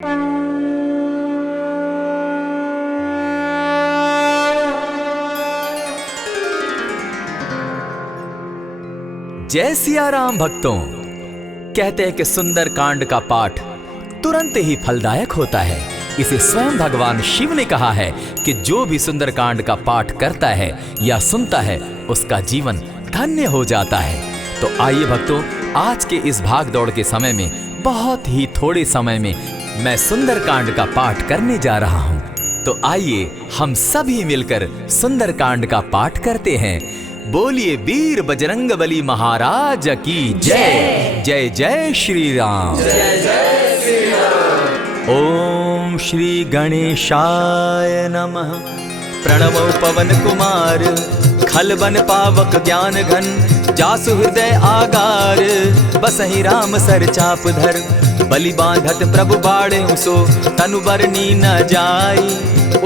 जय सिया राम भक्तों। कहते हैं कि सुंदर कांड का पाठ तुरंत ही फलदायक होता है। इसे स्वयं भगवान शिव ने कहा है कि जो भी सुंदर कांड का पाठ करता है या सुनता है उसका जीवन धन्य हो जाता है। तो आइए भक्तों, आज के इस भाग दौड़ के समय में बहुत ही थोड़े समय में मैं सुंदर कांड का पाठ करने जा रहा हूँ। तो आइए हम सभी मिलकर सुंदर कांड का पाठ करते हैं। बोलिए वीर बजरंगबली महाराज की जय। जय जय श्री राम। जय जय श्री राम। ओम श्री गणेशाय नमः। प्रणमो पवन कुमार, खलबन पावक ज्ञान घन, जासु हृदय आगार, बसहि राम सर चाप धर, बलि बांधत प्रभु बाढ़े सो, तनु बरनी न जाई,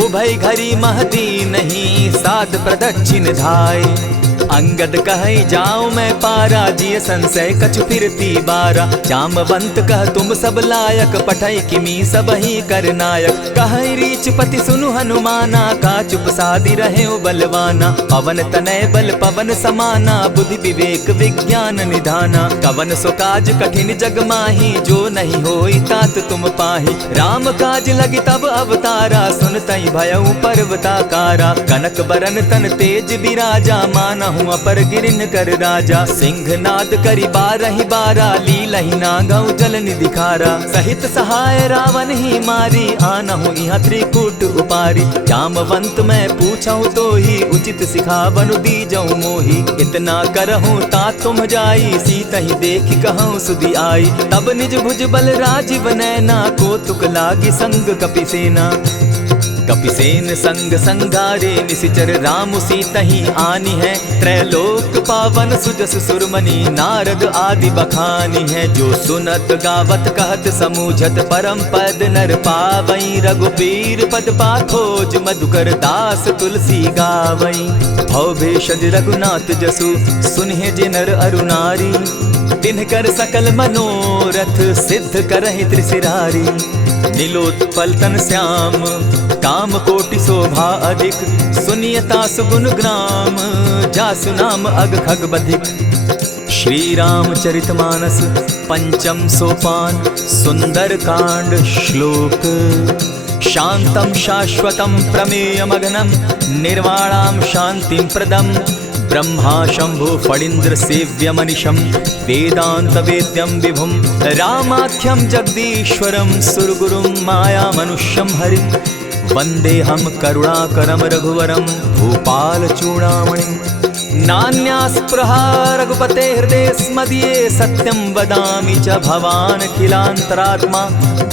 उभय घरी महती नहीं, साध प्रदक्षिण धाई। अंगद कहे जाऊं मैं पारा, जिय संशय कछु फिरती बारा, जामवंत कह तुम सब लायक, पठै किमी सब ही कर नायक, कहे रीच पति सुनु हनुमाना, का चुप सादी रहे बलवाना, पवन तनय बल पवन समाना, बुद्धि विवेक विज्ञान निधाना, कवन सो काज कठिन जग माही, जो नहीं होई तात तुम पाही, राम काज लगी तब अवतारा, सुनतई भयउ पर्वताकारा, कनक बरन तन तेज बिराजा, माना अपर गिरिन कर राजा, सिंह नाद करी बारहि बारा, लीलहि नागौ जल निधि खारा, सहित सहाय रावण ही मारी, आनहु इहाँ त्रिकूट उपारी, जामवंत मैं पूछऊं तो ही, उचित सिखावनु दीजऊं मोही, इतना करहूं ता तुम जाई, सीता ही देखी कहूं सुधि आई, तब निज भुज बल राजीव नैना, को तुक लागी संग कपिसेना, कपिसेन संग संगारे, निशिचर राम सीता ही आनी है, त्रैलोक पावन सुजस सुरमणि, नारद आदि बखानी है, जो सुनत गावत कहत समूझत, परम पद नर पावई, रघुबीर पद पाखोज, मधुकर दास तुलसी गावई, भव भेषज रघुनाथ जसु, सुनहि जे नर अरु नारी, तिनकर सकल मनोरथ, सिद्ध करहि त्रिशिरारी, नीलोत्पल तन श्याम, काम कोटि शोभा अधिक, सुनियता सुगुण ग्राम, जासु नाम अग खग बधिक। श्री रामचरितमानस पंचम सोपान, सुंदर कांड श्लोक। शांतम शाश्वतम प्रमेयमग्नं, निर्वाणां शांतिं प्रदम्, ब्रह्मा शंभु फणीन्द्र सेव्य मनीषम, वेदांत वेद्यम विभुम, रामाख्यम जगदीश्वरम, सुरगुरुम माया मनुष्यम हरिम, वंदे हम करुणाकरम रघुवरम, भूपाल चूड़ामणिम, नान्यास्पृहा रघुपते हृदय स्मदीये, सत्यं वदामि च भवान् खिलान्तरात्मा,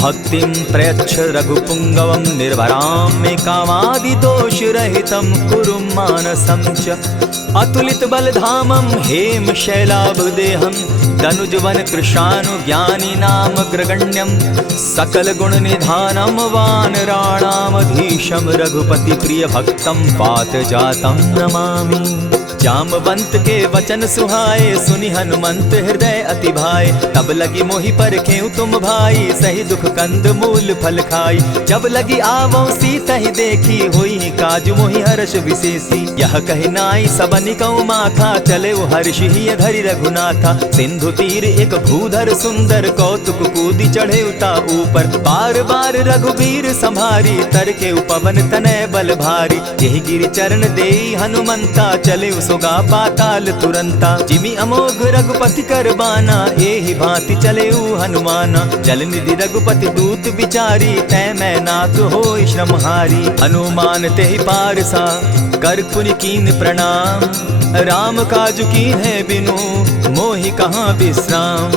भक्तिं प्रयच्छ रघुपुंगवं, निर्भरां मे कामादिदोषरहितं, कुरु मानसं च अतुलित बलधामं, हेम शैलाभदेहं, दनुजवन कृशानु ज्ञानी नाम ग्रगण्यं, सकल गुण निधानं, वानराणामधीशं, रघुपति प्रिय भक्तं, पात जातं नमामि। जामवंत के वचन सुहाए, सुनि हनुमंत हृदय अति भाए, तब लगी मोहि परखेउ तुम भाई, सही दुख कंद मूल फल खाई, जब लगी आवो सीता ही देखी, होई काज मोहि हर्ष विशेषी, यह कहि नाई सबनि कौ माथा, चले वो हर्ष ही धरि रघुनाथा, सिंधु तीर एक भूधर सुंदर, कौतुक कूदी चढ़े उता ऊपर, बार बार रघुबीर संभारी, तर के पवन तनय बल भारी, यही गिरि चरण देई हनुमंता, चले सोगा पाताल तुरंता, जिमि अमोघ रघुपति कर बाना, एहि भांति चले हनुमाना, जल निधि रघुपति दूत बिचारी, तै मैं नाथ होई श्रमहारी, हनुमान तेहि पारसा, कर पुनि कीन प्रणाम, राम काज कीन है बिनु, मोहि कहाँ विश्राम,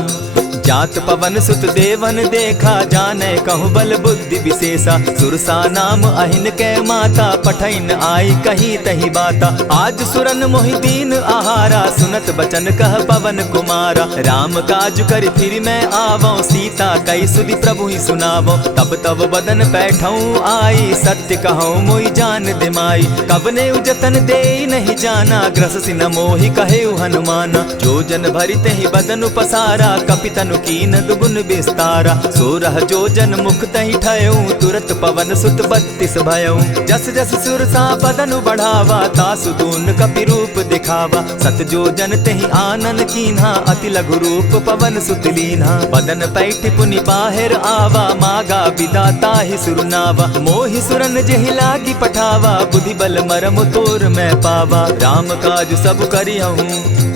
जात पवन सुत देवन देखा, जाने कहूँ बल बुद्धि विशेषा, सुरसा नाम अहिन कै माता, पठैन आई कहीं तही बाता, आज सुरन मोहि दीन आहारा, सुनत बचन कह पवन कुमारा, राम काज कर फिर मैं आवो, सीता कई सुधि प्रभु ही सुनावो, तब तब बदन बैठऊं आई, सत्य कहूँ मोहि जान दिमाई, कबने उजतन दे नहीं जाना, ग्रस सिन मोहि कहे हनुमाना, जो जन भरित ही बदन पसारा, कपितन धनु कीन दुगुन विस्तारा। 16 जोजन मुख तहि ठयऊ तुरत पवन सुत 32 भयऊ। जस जस सुरसा बदनु बढ़ावा तासु दून कपि रूप दिखावा। 7 जोजन तेहि आनन कीन्हा अति लघु रूप पवन सुत लीन्हा। बदन पैठ पुनि बाहिर आवा मागा बिदा ताहि सुरनावा। मोहि सुरन जेहि लागी पठावा बुद्धि बल मरम तोर मैं पावा। राम काज सब करिहूँ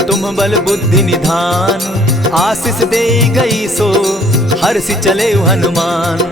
तुम बल बुद्धि निधान। आशीष दे गई सो हर्षि चले हनुमान।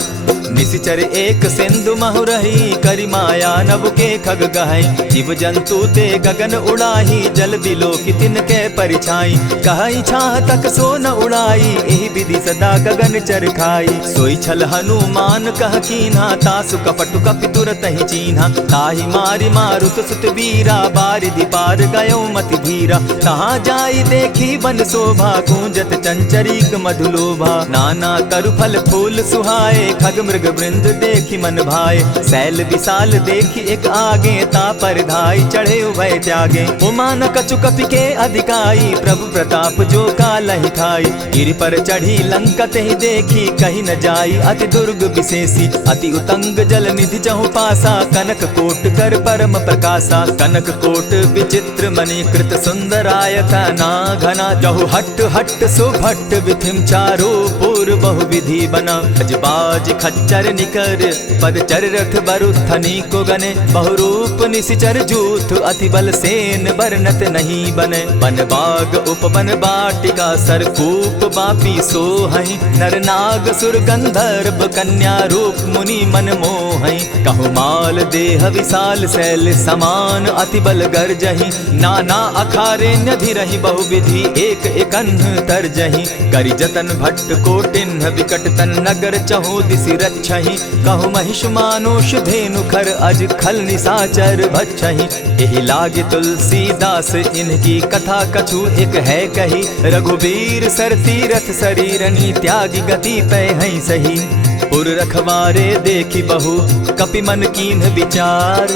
निशिचर एक सिंधु महु रही करि माया नभ के खग गहई। जीव जंतु ते गगन उड़ाही जल बिलो की तिनके परिछाई। कहई छाह तक सो न उड़ाई एहि विधि सदा गगन चर खाई। सोई छल हनुमान कह कीन्हा तासु कपटु कपि तुरत ही चीन्हा। ताहि मारि मारुत सुत वीरा बारिधि पार गयो मति धीरा। कहाँ जाई देखी बन शोभा गूंजत चंचरीक मधुलोभा। नाना तरु फल फूल सुहाए खग मृग वृंद देखी मन भाए। सैल विशाल देखी एक आगे ता पर धाई चढ़े उभय त्यागे। उमान कछु कपि के अधिकाई प्रभु प्रताप जो कालहि खाई। गिरि पर चढ़ी लंका तेहि देखी कहीं न जाई अति दुर्ग विशेषी। अति उतंग जल निधि चहु पासा कनक कोट कर परम प्रकाशा। कनक कोट विचित्र मणि कृत सुंदरायता ना घना। जहु हट हट सुभट विधिम चारो पूर्व बहु विधि बना। अजबाज खच्चर निकर पद चर रथ बरुथनी को गने। बहुरूप निशिचर जूथ अति बल सेन बरनत नहीं बने। बन बाग उपवन बाटिका सरकूप बापी सोहई। नर नाग सुर गंधर्व कन्या रूप मुनि मन मोहई। कहु माल देह विशाल शैल समान अति बल गर्जही। नाना अखारे नधिरहि बहुविधि एक एकन्ह तरजही। करि जतन भट्ट कोटिन्ह विकट तन नगर चहु दिसि रक्षहि। कहु महिष मानुष धेनु खर अज खल निशाचर भक्षहि। एहि लागे तुलसीदास इनकी कथा कछु एक है कही। रघुबीर सर तीरथ शरीरनी त्यागी गति पै हई सही। पुर रखवारे देखी बहु कपि मन कीन्ह विचार।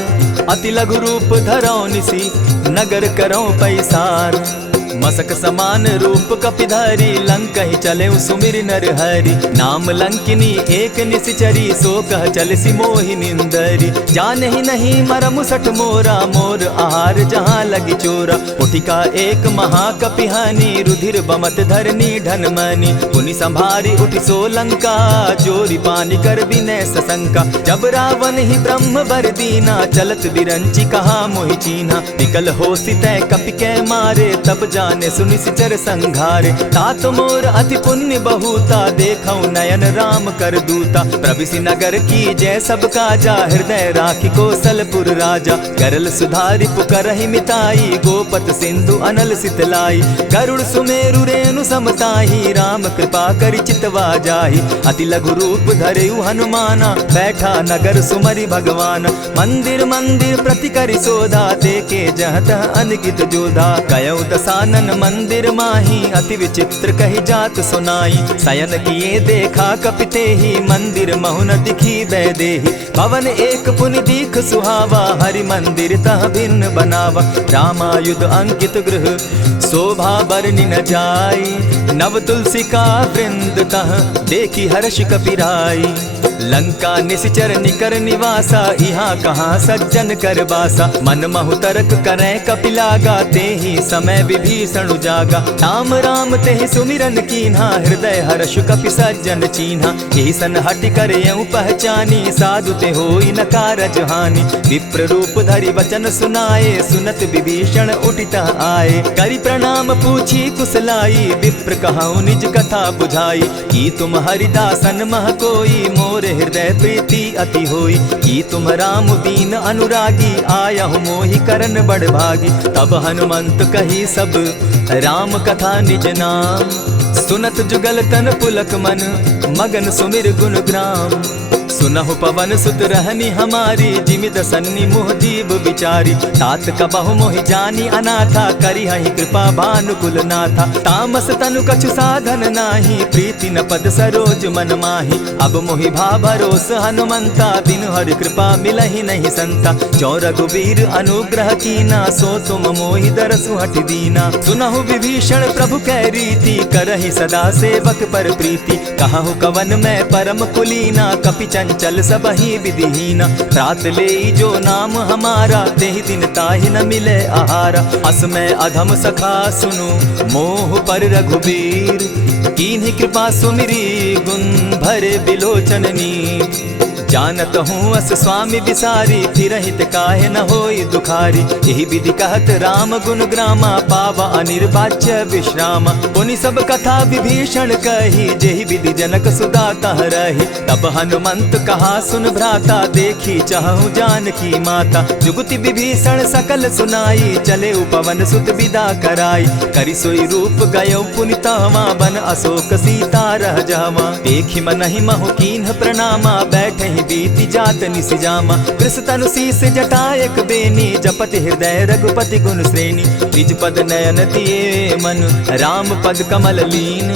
अति लघु रूप धरौ निसी नगर करौ पैसार। मसक समान रूप कपिधारी लंक ही चले सुमिर नर हरि। नाम लंकिनी एक निशिचरी सो कह चल सी मोहि निंदरी। जान ही नहीं मरम सठ मोरा मोर आहार जहाँ लगी चोरा। उठिका एक महाकपिहानी रुधिर बमत धरनी ढनमनी। पुनि संभारी उठि सो लंका चोरी पानी कर बिनै सशंका। जब रावण ही ब्रह्म बर दीना चलत बिरंची कहा मोहि चीन्हा। निकल हो सितै कपि कै मारे तब जाने सुनिश्चर संघारे। तात मोर अति पुण्य बहुता देखौ नयन राम कर दूता। प्रविशि नगर की जय सब काजा हृदय राखी कौशलपुर राजा। करल सुधारि पुकरहि मिताई गोपत सिंधु अनल सितलाई। गरुड़ सुमेरु रेणु समताही राम कृपा करि चितवा जाहि। अति लघु रूप धरेउ हनुमाना बैठा नगर सुमरि भगवान। मंदिर मंदिर प्रति करि सोधा देखे जहत अनगित जोधा। कयौ दसानन मंदिर माही अति विचित्र कही जात सुनाई। शयन किए देखा कपिते ही मंदिर महु न दिखी बैदेही। भवन एक पुनि दीख सुहावा हरि मंदिर तह भिन्न बनावा। रामायुध अंकित गृह शोभा बरनि न जाई। नव तुलसी का वृंद तह देखी हर्ष कपिराई। लंका निशिचर निकर निवासा यहाँ कहाँ सज्जन कर बासा। मन महु तरक करै कपिलागा तेहि समय विभीषण जागा। राम राम तेहि सुमिरन कीन्हा हृदय हर्ष कपि सज्जन चीन्हा। एहि सन हटि कर यूं पहचानी साधु ते होई न कारज हानि। विप्र रूप धरि वचन सुनाए सुनत विभीषण उठितः आए। करि प्रणाम पूछी कुशलाई विप्र कहऊँ निज कथा बुझाई। की तुम हरिदासन मह कोई मोर हृदय प्रीति अति होई। की तुम राम दीन अनुरागी आयहु मोहि करन बड़ भागी। तब हनुमंत कही सब राम कथा निज नाम। सुनत जुगल तन पुलक मन मगन सुमिर गुण ग्राम। सुनहु पवन सुत रहनी हमारी, जिमि दसन्नी मुह जीव विचारी। तात कबहु मोहि जानी अनाथा, करी हहि कृपा भानुकुल नाथा। तामस तनु कछु साधन नाही, प्रीति न पद सरोज मन माही। अब मोहि भा भरोस हनुमंता, बिनु हरि कृपा मिलहि नहीं संता। जो रघुबीर अनुग्रह कीना, सो तुम मोहि दरसु हठि दीना। सुनहु विभीषण प्रभु कै रीति, करहि सदा सेवक पर प्रीति। कहु कवन मैं परम कुलीना, कपि चंचल सबहि विधिहीना। रात ले जो नाम हमारा, तेहि दिन ताहि न मिले आहारा। अस मैं अधम सखा सुनु, मोह पर रघुबीर। कीन्ही कृपा सुमिरी, गुण भरे बिलोचन नीर। जानत हूँ अस स्वामी बिसारी, फिरहित काहे न होई दुखारी। यही विधि कहत राम गुण ग्रामा, पावा अनिर्वाच्य विश्रामा। पुनि सब कथा विभीषण कही, जेहि विधि जनक सुता तह रही। तब हनुमंत कहा सुन भ्राता, देखी चाहूँ जानकी माता। जुगति विभीषण सकल सुनाई, चले पवन सुत विदा कराई। करि सोई रूप गयो पुनि तहवा, बन अशोक सीता रह जहवा। देखि मनहि महु कीन्ह प्रणामा, बैठहि बीति जात निसिजामा। कृष तनु शीस जटा एक बेनी, जपति हृदय रघुपति गुण श्रेणी। निज पद नयन दिए मन, राम पद कमल लीन।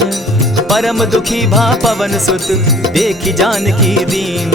परम दुखी भा पवन सुत, देखि जानकी दीन।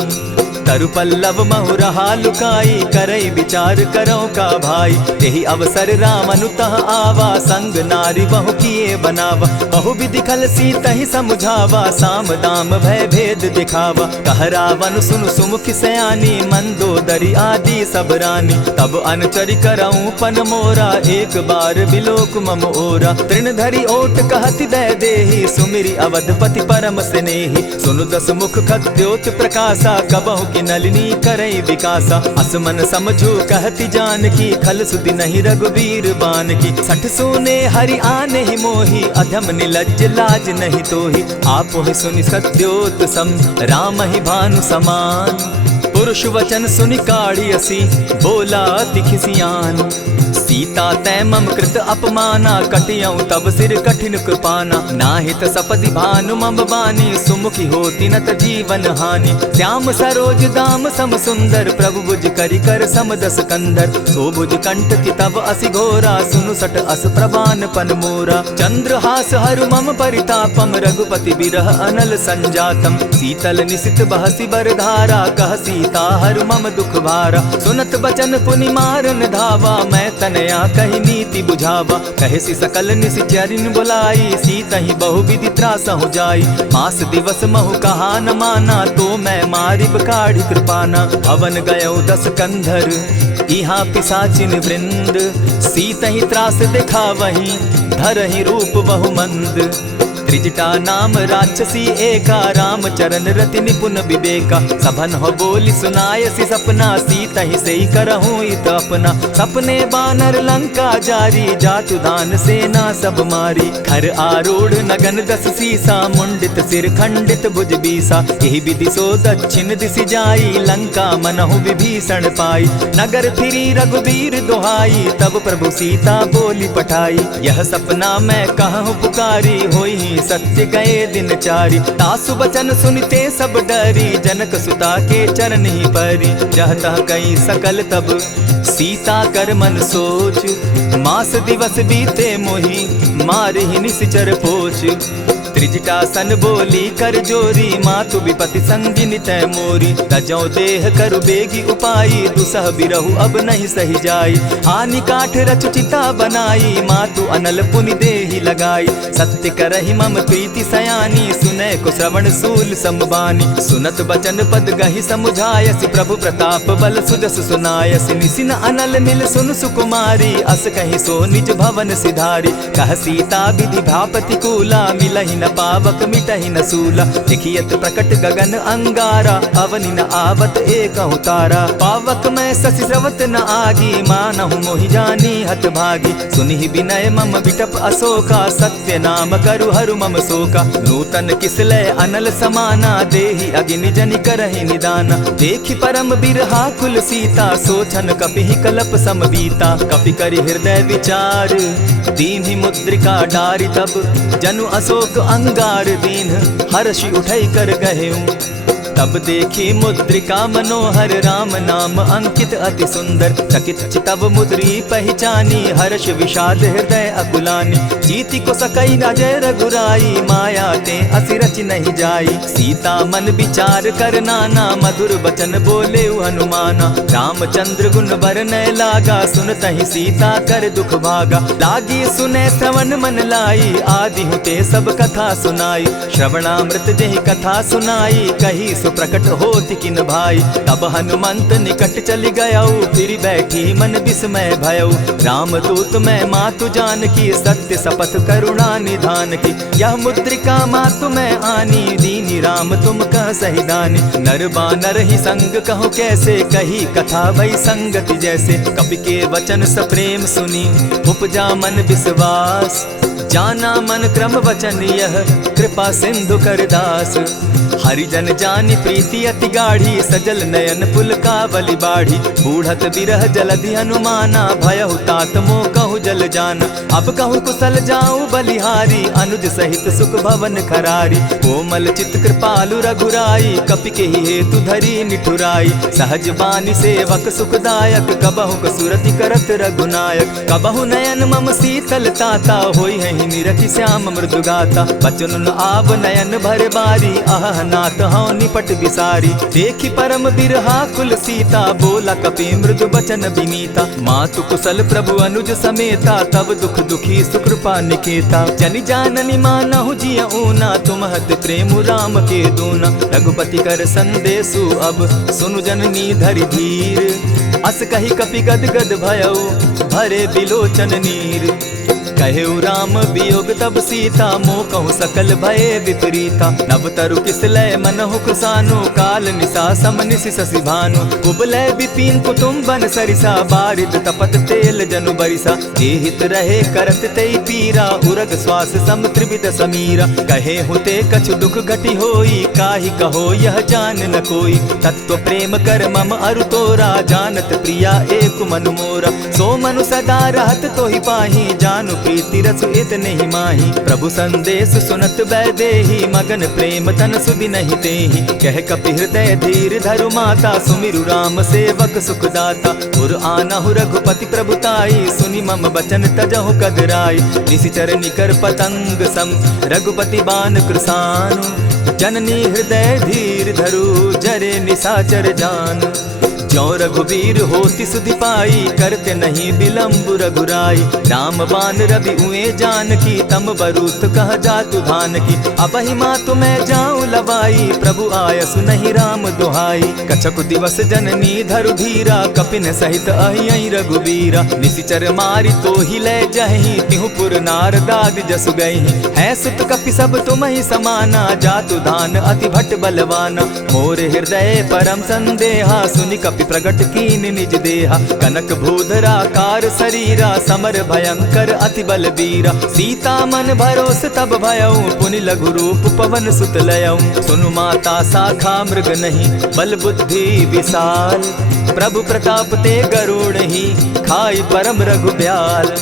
तरु पल्लव महु रहा लुकाई, करई विचार करो का भाई। यही अवसर राम अनुतः आवा, संग नारी बहु किए बनावा। बहु विधि खल सीतहि समुझावा, साम दाम भय भेद दिखावा। कह रावण सुन सुमुखि सयानी, मंदोदरी आदि सब रानी। तब अनचरि करऊं पन मोरा, एक बार बिलोक मम ओरा। तृण धरि ओट कहति दय देहि, सुमिरि अवधपति परम स्नेही। सुनु दस मुख खद्योत प्रकाशा, कबहु की नलिनी करई विकासा। असमन समझो कहति जानकी, खल सुधि नहीं रघुबीर बान की। सठ सोने हरि आने ही मोही, अधम निलज्ज लाज नहीं तोही। आपो ही सुनि सत्योत सम, राम ही भानु समान। पुरुष वचन सुनि काढ़ियसी, बोला अति खिसियान। सीता तै मम कृत अपमाना, कटियऊं तब सिर कठिन कृपाना। नाहित सपदि भानु मम बानी, सुमुखी होती नत जीवन हानि। श्याम सरोज दाम सम सुंदर, प्रभु भुज करि कर सम दस कंधर। सो भुज कंठ की तब असि घोरा, सुनु सट अस प्रवान पन मोरा। चंद्रहास हरु मम परितापम, रघुपति बिरह अनल संजातम। शीतल निशित बहसी बरधारा, कह सीता हरु मम दुख भारा। सुनत बचन पुनि मारन धावा, मैं तनया कही नीति बुझावा। कहे सकल निशिचरिन बुलाई, सीतहि बहु विधि त्रास हो जाई। मास दिवस महु कहा न माना, तो मैं मारिब काढ़ी कृपाना। भवन गयो दस कंधर, इहाँ पिशाचिन वृंद। सीतहि त्रास दिखावहि, धरहि रूप बहु मंद। त्रिजटा नाम राक्षसी एका, राम चरण रति निपुण विवेका। सभन हो बोली सुनायसी सपना, सीतहि सेई करहूँ इत अपना। सपने बानर लंका जारी, जातु दान सेना सब मारी। खर आरूढ़ नगन दस सीसा, मुंडित सिर खंडित भुज बीसा। यही विधि सो दक्षिण दिशि जाई, लंका मनहु विभीषण पाई। नगर फिरी रघुबीर दुहाई, तब प्रभु सीता बोली पठाई। यह सपना मैं कहूँ पुकारी, होई सत्य गए दिन चारी। तासु बचन सुनते सब डरी, जनक सुता के चरण ही परी। जहता कई सकल तब सीता कर मन सोच, मास दिवस बीते मोही, मार ही निश्चर पोच। त्रिजटा सन बोली कर जोरी, मातु विपति संगिनी तै मोरी। तजौ देह करु बेगी उपाई, दुसह बिरहु अब नहीं सही जाई। हानि काठ रचु चिता बनाई, मातु अनल पुनि देहि लगाई। सत्य करहि मम प्रीति सयानी, सुनै को श्रवण सूल संबानी। सुनत बचन पद गहि समुझायसि, प्रभु प्रताप बल सुजस सुनायसि। निसिन अनल मिल सुन सुकुमारी, अस कहि सो निज भवन सिधारी। कह सीता विधि भापति कूला, मिलहि न पावक मिटहि न सूला। देखियत प्रकट गगन अंगारा, अवनि न आवत एकहु तारा। पावक मैं शशि स्रवत न आगी, मानहु मोहि जानी हत भागी। सुनिहि विनय मम विटप अशोका, सत्य नाम करु हरु मम शोका। नूतन किसलय अनल समाना, देहि अगिनि जनि करहि निदाना। देखि परम बिरहा कुल सीता, सोचन कपिहि कलप समबीता। कपि करि हृदय विचार, दीन्हि मुद्रिका डारि। तब जनु अशोक अंगार दीन, हर्षि उठै कर गहेऊं। तब देखी मुद्रिका मनोहर राम नाम अंकित अति सुंदर। चकित चितव मुद्री पहचानी हर्ष विषाद हृदय अकुलानी। जीति को सकई न जय रघुराई माया ते असि रचि नहीं जाई। सीता मन विचार कर नाना मधुर बचन बोले हनुमाना। रामचंद्र गुण बरनय लागा सुनतहि सीता कर दुख भागा। लागी सुने श्रवण मन लाई आदि हुते सब कथा सुनाई। श्रवणामृत जेहि कथा सुनाई कही सुप्रकट होति किन भाई। तब हनुमंत निकट चली गयऊ फिर बैठी मन विस्मय भयऊ। रामदूत मैं मातु जानकी सत्य शपथ करुणा निधान की। यह मुद्रिका मातु मैं आनी दीनी राम तुम कह सही दानी। नर बानर ही संग कहो कैसे कही कथा भई संगति जैसे। कपि के वचन सप्रेम सुनी उपजा मन विश्वास। जाना मन क्रम वचन यह कृपा सिंधु कर दास। हरिजन जानी प्रीति अति गाढ़ी सजल नयन पुलकावली बाढ़ी। बूढ़त बिरह जलधि हनुमाना भयहु तात मोह कहु जल जाना। अब कहु कुशल जाऊं बलिहारी अनुज सहित सुख भवन खरारी। कोमल चित कृपालु रघुराई कपि के ही हेतु धरी निठुराई। सहज बानी सेवक सुखदायक कबहु कसुरति करत रघुनायक। कबहु नयन मम शीतल ताता होई है निरखि श्याम मृदु गाता। बचन आव नयन भर बारी आह नाथ हौ निपट बिसारी। देखी परम बिरहा कुल सीता बोला कपि मृदु बचन विनीता। मातु कुशल प्रभु अनुज समेता तब दुख दुखी सुकृपा निकेता। जनि जाननी मानहु जिय ऊना तुम्हत प्रेम राम के दूना। रघुपति कर संदेशु अब सुनु जननी धरि धीर। अस कही कपि गद गद भयऊ भरे बिलोचन नीर। कहेउ राम वियोग तब सीता मोह कहूँ सकल भये विपरीता। नव तरु किस लय मनहु कुसानु काल निशा सम निशि शशि भानु। कुबलय विपिन कुटुम्बन सरिसा बारिद तपत तेल जनु बरिसा। जेहित रहे करत तेई पीरा उरग श्वास सम त्रिविध समीरा। कहे हुते कछु दुख घटी होई काहि कहो यह जान न कोई। तत्व प्रेम कर मम अरु तोरा जानत प्रिया एक मनु मोरा। सो मनु सदा रहत तोहि पाही जानु प्रीति रस इतने ही माही। प्रभु संदेश सुनत बैदेही मगन प्रेम तन सुधि नहीं तेहि। कह कपि हृदय धीर धरु माता सुमिरु राम सेवक सुखदाता। उर आनहु रघुपति प्रभुताई सुनि मम बचन तजहु कदराई। निशिचर निकर पतंग सम रघुपति बान कृसानु। जननी हृदय धीर धरु जरे निशाचर जान। ज्यों रघुवीर होति सुधि पाई करते नहीं विलम्ब रघुराई। राम बान रवि उए जानकी तम बरूथ कह जातु धान की। अबहि मातु मैं जाऊं लवाई प्रभु आयसु नहीं राम दुहाई। कछक दिवस जननी धरु धीरा कपिन सहित अहियहि रघुवीरा। निशिचर मारी तो ही ले जहि तिहु पुर नारदादि जसु गई। है सुत कपि सब तुम ही समाना जातु धान अति भट बलवाना। मोर हृदय परम संदेहा सुनि कपि प्रगट कीन निज देहा। कनक भूधराकार शरीरा समर भयंकर अति बलबीरा। सीता मन भरोस तब भयऊ पुनि लघु रूप पवन सुत लयऊ। सुनु माता शाखा मृग नहीं बल बुद्धि विशाल। प्रभु प्रताप ते गरुड़ ही खाई परम रघुब्याल।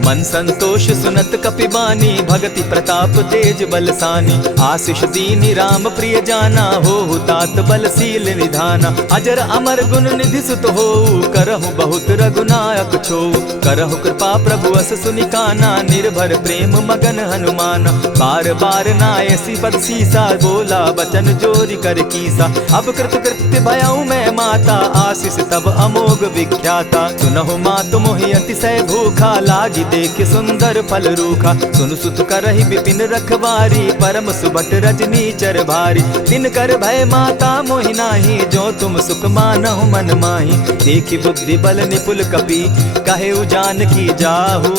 मन संतोष सुनत कपिबानी भगति प्रताप तेज बलसानी। आशीष दीनी राम प्रिय जाना हो तात बलशील निधाना। अजर अमर गुण निधि सुत हो करहु बहुत रघुनायक छो। करहु कृपा प्रभु अस सुनिकाना निर्भर प्रेम मगन हनुमाना। बार बार नायसी पद सीसा बोला बचन जोरी कर कीसा। अब कृत कृत्य भयऊ मैं माता आशीष तब अमोघ विख्याता। सुनहु मातु मोहि अतिशय भूखा लागी देख सुंदर फल रूखा। सुन सुत करहि विपिन रखवारी परम सुबट रजनी चर भारी। दिन कर भय माता मोहि नाही जो तुम सुख मानहु मन माही। देखि बुद्धि बल निपुल कपि कहेउ जानकी जाहु।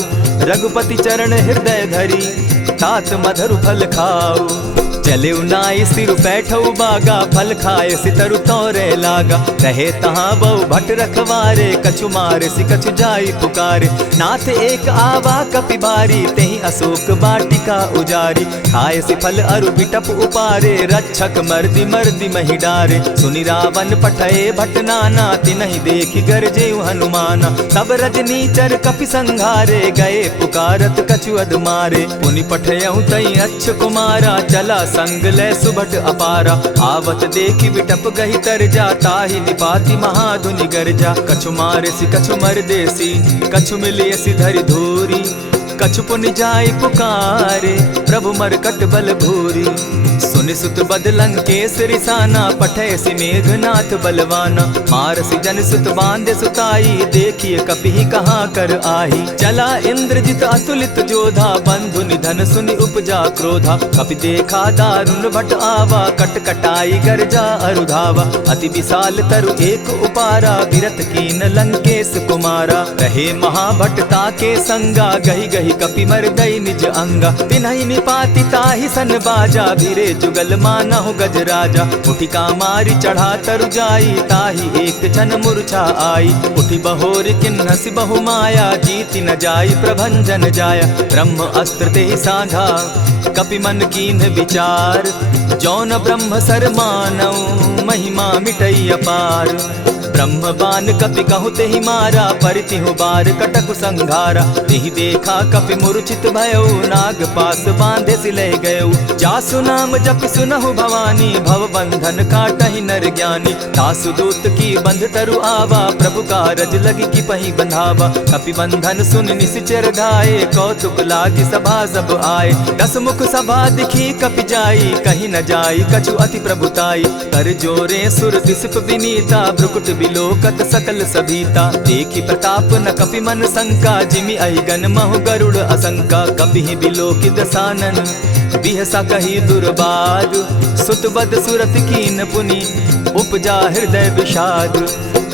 रघुपति चरण हृदय धरी तात मधुर फल खाऊ। चले नाई सिर बैठऊ बागा फल खाए सितरु तोरे लागा। रहे तहाँ बहु भट रखवारे कछु मारे सि कछु जाई पुकारे। नाथ एक आवा कपि बारी तेहि अशोक बाटिका उजारी। खाए सि फल अरु बिटप उपारे रक्षक मर्दि मर्दि महि डारे। सुनि रावण पठये भट नाना तिनहि देखि गरजेउ हनुमाना। सब रजनी चर कपि संघारे गए पुकारत कछु अध मारे। पुनि पठयउ तई अच्छ कुमारा चला संग ले सुभट अपारा। आवत देखी विटप गही तर जा, ताहि निपाति महाधुनि गर्जा। कछु मारेसी कछु मर देसी, कछु मिलियसी धरि धूरी। कछु पुनि जाई पुकारे, प्रभु मरकट बल भूरी। सुनि सुत बद लंकेश रिसाना, पठैसी मेघनाथ बलवाना। मारसी जन सुत बांधे सुताई, देखिए कपि कहाँ कर आही। चला इंद्रजित अतुलित जोधा, बंधु निधन सुनि उपजा क्रोधा। कपि देखा दारुण भट आवा, कट कटाई गर्जा अरुधावा। अति विशाल तरु एक उपारा, विरत कीन लंकेश कुमारा। रहे महाभटता के संगा, गही गही कपि मर्दई निज अंगा। तिन्हि निपाति ताहि सन बाजा, भीरे जुगल मानहु गजराजा। उठि कामारी चढ़ा तरु जाई, ताहि एक क्षण मूर्छा आई। उठि बहोर किन्हसि बहु माया, जीति न जाई प्रभंजन जाया। ब्रह्म अस्त्र तेहि साधा, कपि मन कीन्ह विचार। जौन ब्रह्म सर मानऊ, महिमा मिटई अपार। ब्रह्म बान कपि कहु तेहि मारा, परितिहु बार कटकु संघारा। तेहि देखा कपि मूर्छित भयउ, नाग पास बांधे सिले गयउ। जासु नाम जपि सुनहु भवानी, भव बंधन काटहि नर ज्ञानी। तासु दूत की बंध तरु आवा, प्रभु कारज लगी की पहि बंधावा। कपि बंधन सुन निसिचर धाये, कौतुक लागी सभा सब आए। दस मुख सभा दिखी कपि जाई, कहीं न जाई कछु अति प्रभुताई। कर जोरे सुर दिसप विनीता, भ्रुकुट बिलोकत सकल सभीता। देखी प्रताप न कपि मन शंका, जिमि अहिगन महु गरुड़ असंका। कपि बिलोकि दसानन, बिहसा कही दुर्बाद। सुत बद सुरत कीन पुनि, उपजा हृदय विषाद।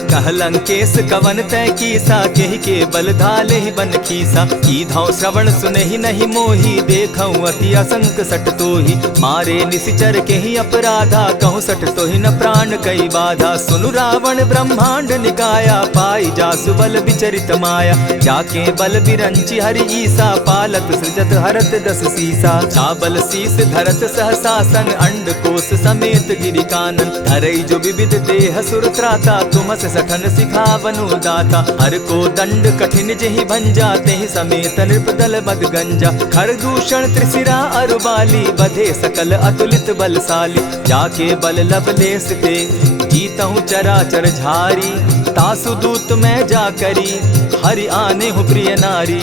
कह लंकेश कवन तय कीसा, केहि के बल धाले ही बन खीसा। कीधौ श्रवण सुनहि नहीं मोही, देखऊं अति असंक सट तोही। मारे निसिचर केहि अपराधा, कहूँ सट तोहि न प्राण कई बाधा। सुनु रावण ब्रह्मांड निकाया, पाई जासु बल विचरित माया। जाके बल बिरंची हरि ईसा, पालत सृजत हरत दस सीसा। चाबल शीस धरत सहसासन, अंड कोश समेत गिरि कानन। धरई जो विविध देह सुर त्राता, तुमस सठन सिखावनु दाता। हर को दंड कठिन जेहि भंजा, तेहि समेत नृपदल बद गंजा। खर दूषण त्रिशिरा अरुबाली, बधे सकल अतुलित बलशाली। जाके बल लवलेस ते, जीतहु चराचर झारी। तासु दूत मैं जा करी, हरि आने हूँ प्रिय नारी।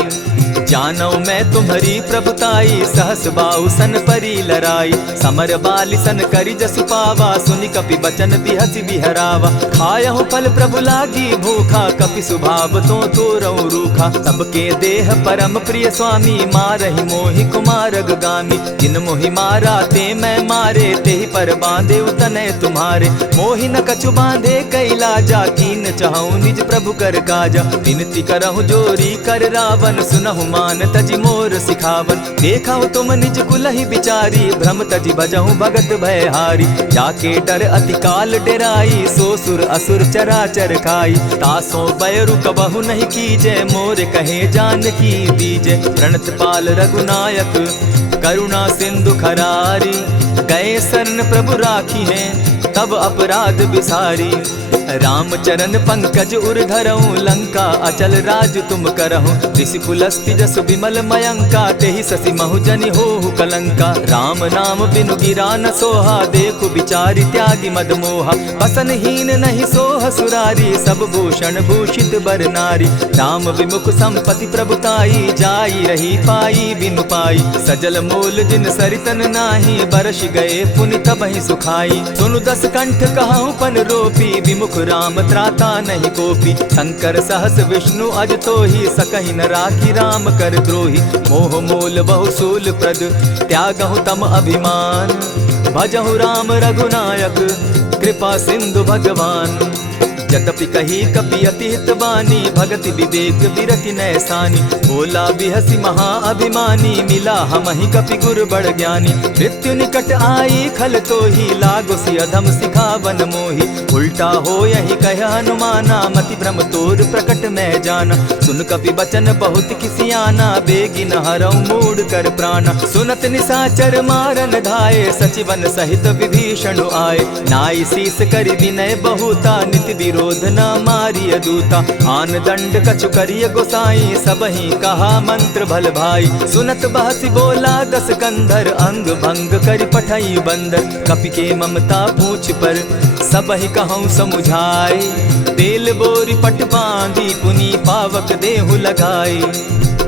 जानो मैं तुम्हारी प्रभुताई, सहस बाहु सन परी लराई। समर बाली सन करी जसु पावा, सुनि कपि बचन बिहसि बिहरावा। खायहु फल प्रभु लागी भूखा, कपि सुभाव तो तोरहु रूखा। सबके देह परम प्रिय स्वामी, मारहि मोहि कुमारग गामी। जिन मोहि मारा ते मैं मारे, तेहि पर बांधे उतने तुम्हारे। मोहि न कछु बांधे कैलाजा, कीन चहु निज प्रभु कर काजा। विनती करहु जोरी कर रावण, सुनहु मान तजि मोर सिखावन। देखहु तुम निज कुलहि बिचारी, भ्रम तजि भजहु भगत भयहारी। जाके डर अति काल डेराई, सो सुर असुर चराचर खाई। तासो बैरु कबहु नहीं कीजे, मोर कहे जानकी दीजे। प्रणत पाल रघुनायक, करुणा सिंधु खरारी। गए शरण प्रभु राखी हैं, तब अपराध बिसारी। राम चरण पंकज उर धरऊं, लंका अचल राज तुम करहूं। ऋषि पुलस्ति जस विमल मयंका, तेहि ससि महु जनि होहु कलंका। राम नाम बिनु गिरा न सोहा, देखु बिचारी त्यागी मद मोहा। बसन हीन नहीं सोह सुरारी, सब भूषण भूषित बर नारी। राम विमुख संपति प्रभुताई, जाई रही पाई बिनु पाई। सजल मोल जिन सरितन नाही, बरस गए पुनि तबहि सुखाई। सुनु दस कंठ कहाऊं पन रोपी, विमुख राम त्राता नहीं कोपी। शंकर सहस विष्णु अज तोहि, सकहि न राखी राम कर द्रोही। मोह मोल बहु सूल प्रद, त्यागहु तम अभिमान। भजहु राम रघुनायक, कृपा सिंधु भगवान। यद्यपि कही कपि अति हित बानी, भगति विवेक विरति नैसानी। बोला बिहसी महा अभिमानी, मिला हमहि कपि गुर बड़ ज्ञानी। मृत्यु निकट आई खल तोहि, लागो सि अधम सिखावन मोहि। उल्टा हो यही कह हनुमाना, मति भ्रम तोर प्रकट मैं जाना। सुन कपि बचन बहुत किसियाना, बेगी न हरऊ मूड कर प्राणा। सुनत निसाचर मारन धाये, सचिवन सहित विभीषण आए। नाई शीस करि विनय बहुता, नित विरोध क्रोध न मारिय दूता। आन दंड कछु करिय गोसाई, सबहि कहा मंत्र भल भाई। सुनत बहसी बोला दस कंधर, अंग भंग करि पठई बंदर। कपि के ममता पूछ पर, सबहि कहूँ समुझाए। तेल बोरी पट बांधी, पुनि पावक देहु लगाई।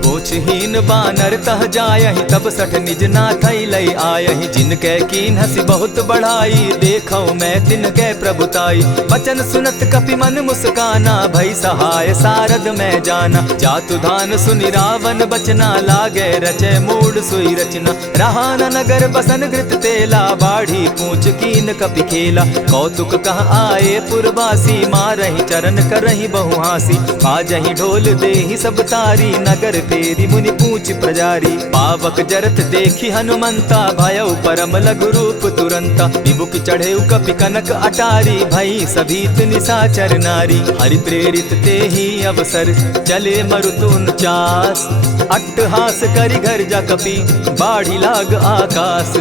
पूछहीन बानर तह जायहि, तब सठ निज नाथ लई आयहि। जिनके कीन हसी बहुत बढ़ाई, देखौ मैं तिनके प्रभुताई। बचन सुनत कपि मन मुस्काना, भई सहाय सारद मैं जाना। जातु धान सुनि रावण बचना, लागे रचे मूड सोई रचना। रहा न नगर बसन घृत तेला, बाढ़ी पूछ कीन कपि खेला। कौतुक कह आए पुरवासी, मारहि चरण करहि बहु हासी। बाजहि ढोल देहि सब तारी, नगर तेरी मुनि पूछ प्रजारी। पावक जरत देखी हनुमंता, भयउ परम लघु रूप तुरंता। विमुख चढ़े कपि कनक अटारी, भई सभीत निशाचर नारी। हरि प्रेरित ते ही अवसर, चले मरुत 49। अट्टहास करि घर जा कपि, बाढ़ी लाग आकाश।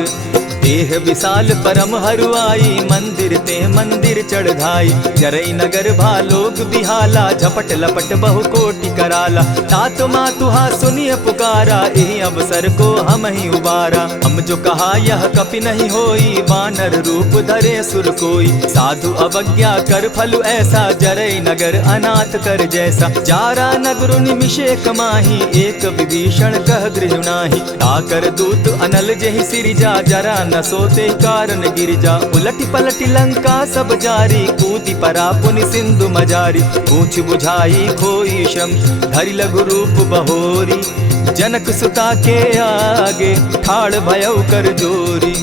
देह विशाल परम हरुआई, मंदिर ते मंदिर चढ़ाई। जरई नगर भालोग बिहाला, झपट लपट बहु कोटि कराला। तात मातुहा सुनिय पुकारा, एहि अवसर को हम ही उबारा। हम जो कहा यह कपि नहीं होई, बानर रूप धरे सुर कोई। साधु अवज्ञा कर फल ऐसा, जरई नगर अनाथ कर जैसा। जारा नगर निमिषे कमाही, एक विभीषण कह गृह नाही। ताकर दूत अनल जेहि सिरिजा, जरा न सोते कारण गिरिजा। उलटी पलटी लंका सब जारी, कूदी परा पुनि सिंधु मजारी। पूछ बुझाई खोई श्रम, धरि लघु रूप बहोरी। जनक सुता के आगे, ठाड़ भयउ कर जोरी।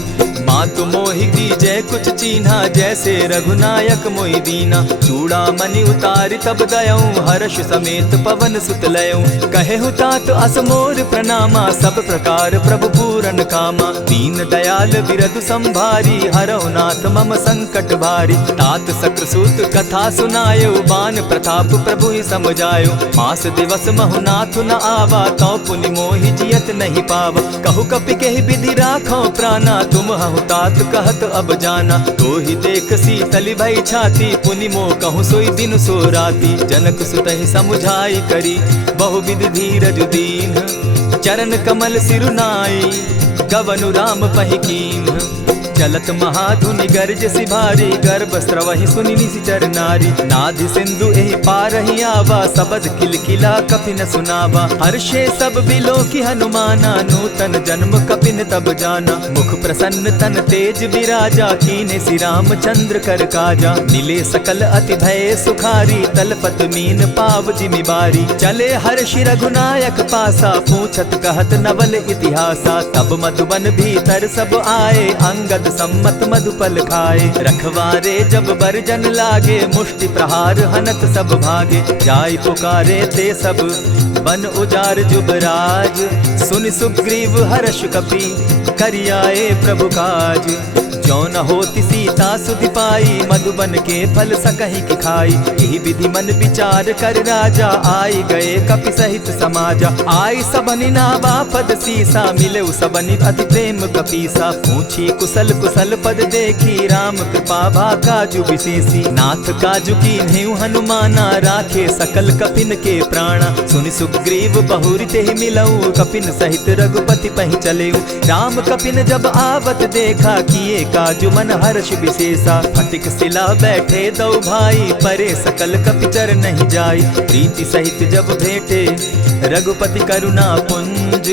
मातु मोहि दीजै कुछ चीन्हा, जैसे रघुनायक मोहि दीना। चूड़ा मणि उतारि तब दयऊँ, हर्ष समेत पवन सुत लयऊँ। कहे तात असमोर प्रणामा, सब प्रकार प्रभु पूरन कामा। दीन दयाल बिरदु संभारी, हरौ नाथ मम संकट भारी। तात सक्रसूत कथा सुनायो, बान प्रताप प्रभु ही समझायो। मास दिवस महु नाथ न आवा, तौ पुनि मोहि जियत नहीं पावा। कहु कपि केहि विधि राखो प्राणा, तुम हहु तात कहत अब जाना। तो ही देख शीतल भई छाती, पुनि मो कहूँ सोई दिन सो राती। जनक सुतहि समुझाई करी, बहुविधि धीरज दीन। चरण कमल सिरुनाई, गवनु राम पहि कीन। चलत महाधुनि गर्ज सिभारी, गर्भ स्रवहि सुनि निशिचर नारी। नाधि सिंधु एहि पारहि आवा, सबद किलकिला कपि न सुनावा। हर्षे सब बिलोकि हनुमाना, नूतन जन्म कपिन तब जाना। मुख प्रसन्न तन तेज विराजा, कीने श्री रामचंद्र कर काजा। मिले सकल अति भय सुखारी, तलपत मीन पाव जिमि बारी। चले हर्षि रघुनायक पासा, पूछत कहत नवल इतिहासा। तब मधुबन भीतर सब आए, अंगद सम्मत मधुपल खाए। रखवारे जब बरजन लागे, मुष्टि प्रहार हनत सब भागे। जाय पुकारे ते सब, बन उजार जुबराज। सुनि सुग्रीव हर्ष कपि, करियाए प्रभु काज। जो न होती सीता सुधि पाई, मधुबन के फल सकहि की खाई। यही विधि मन विचार कर राजा, आई गए कपि सहित समाजा। आई सबनि नावा पद सीसा, मिले सबनि अति प्रेम कपीसा। पूछी कुशल कुशल पद देखी, राम कृपा भा काजु विशेषी। नाथ काजु कीन्हेउ हनुमाना, राखे सकल कपिन के प्राणा। सुनि सुग्रीव बहुरि तेहि मिलऊ, कपिन सहित रघुपति पहि चलेऊ। राम कपिन जब आवत देखा, किए काजु मन हर्ष विशेषा। फटिक सिला बैठे दो भाई, परे सकल कपिचर नहीं जाई। प्रीति सहित जब भेटे, रघुपति करुणा पुंज।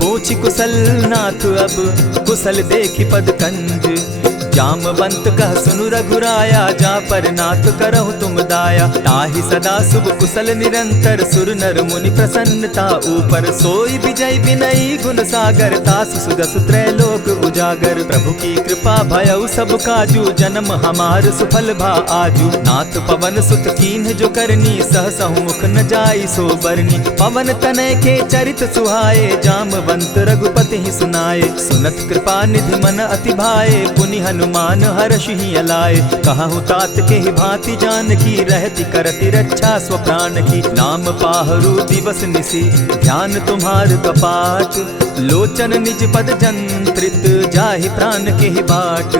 पूछि कुशल नाथ अब, कुशल देखि पद कंज। जामवंत कह सुनु रघुराया, जा पर नाथ करहु तुम दाया। ताहि सदा शुभ कुशल निरंतर, सुर नर मुनि प्रसन्नता ऊपर। सोई विजय विनयी गुण सागर, तास सुदस त्रैलोक उजागर। प्रभु की कृपा भयउ सब काजू, जन्म हमार सुफल भा आजू। नाथ पवन सुत कीन्ह जो करनी, सहसहु मुख न जाई सो बरनी। पवन तनय के चरित सुहाए, जामवंत रघुपति ही सुनाए। सुनत कृपा निधि मन अति भाए, पुनि हनुमान मान हर्ष ही अलाए। कहूँ तात के ही भांति जान की रहती करती रक्षा स्व प्राण की। नाम पाहरू दिवस निसी ध्यान तुम्हार कपाट, लोचन निज पद जंत्रित जाहि प्राण के ही बाट।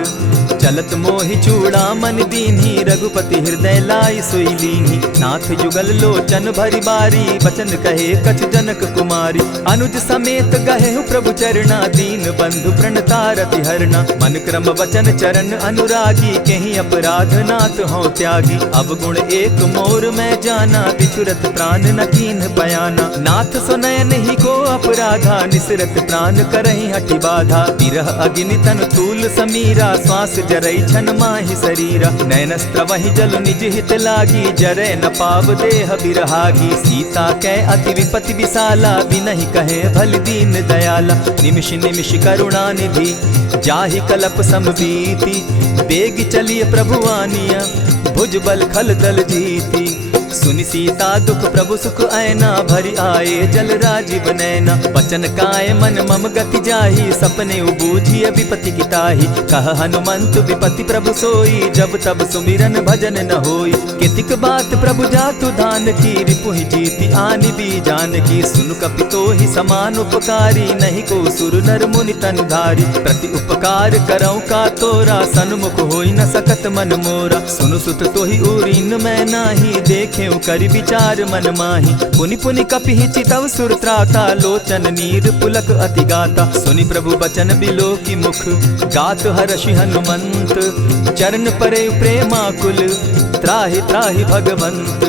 चलत मोहि चूड़ा मन दीन्ही रघुपति हृदय लाई सोई लीन्ही। नाथ जुगल लोचन भरी बारी बचन कहे कछ जनक कुमारी। अनुज समेत गहे प्रभु चरणा दीन बंधु प्रणतारति हरना। मन क्रम वचन चरण अनुरागी कहीं अपराध नाथ हो त्यागी। अब गुण एक मोर में जाना बिछुरत प्राण न कीन बयाना। नाथ सुनयन ही को अपराधा निसरत प्राण करहि हटि बाधा। विरह अग्नि तन तूल समीरा श्वास जरई छन माहि शरीरा। नैनस्त्र वही जल निज हित लागी जरे न पाव देह बिरहागी। सीता कै अति विपति विशाला बिनहि कहे भल दीन दयाला। निमिष निमिष करुणा निधि जाहि कलप समबीति। बेग चलिए प्रभु आनिया भुज बल खल दल जीती। सुनि सीता दुख प्रभु सुख ऐना भरी आए जल राजीव नैना। वचन काय मन मम गति जाहि सपने उबूझिय विपति किताहि। कह हनुमंत विपति प्रभु सोई जब तब सुमिरन भजन न होई। कितिक बात प्रभु जातु धान की रिपुहि जीति आनि भी जान की। सुनु कपितो ही समान उपकारी नहीं को सुर नर मुनि तनु धारी। प्रति उपकार करौ का तोरा सन्मुख होई न सकत मन मोरा। सुनु सुत तोहि उरीन मैं नाही देखे करि विचार मन माही। पुनि पुनि कपि चितव सुर त्राता लोचन नीर पुलक अति गाता। सुनि प्रभु बचन बिलो की मुख गात हर्षि हनुमंत। चरण परे प्रेमाकुल त्राहि त्राहि भगवंत।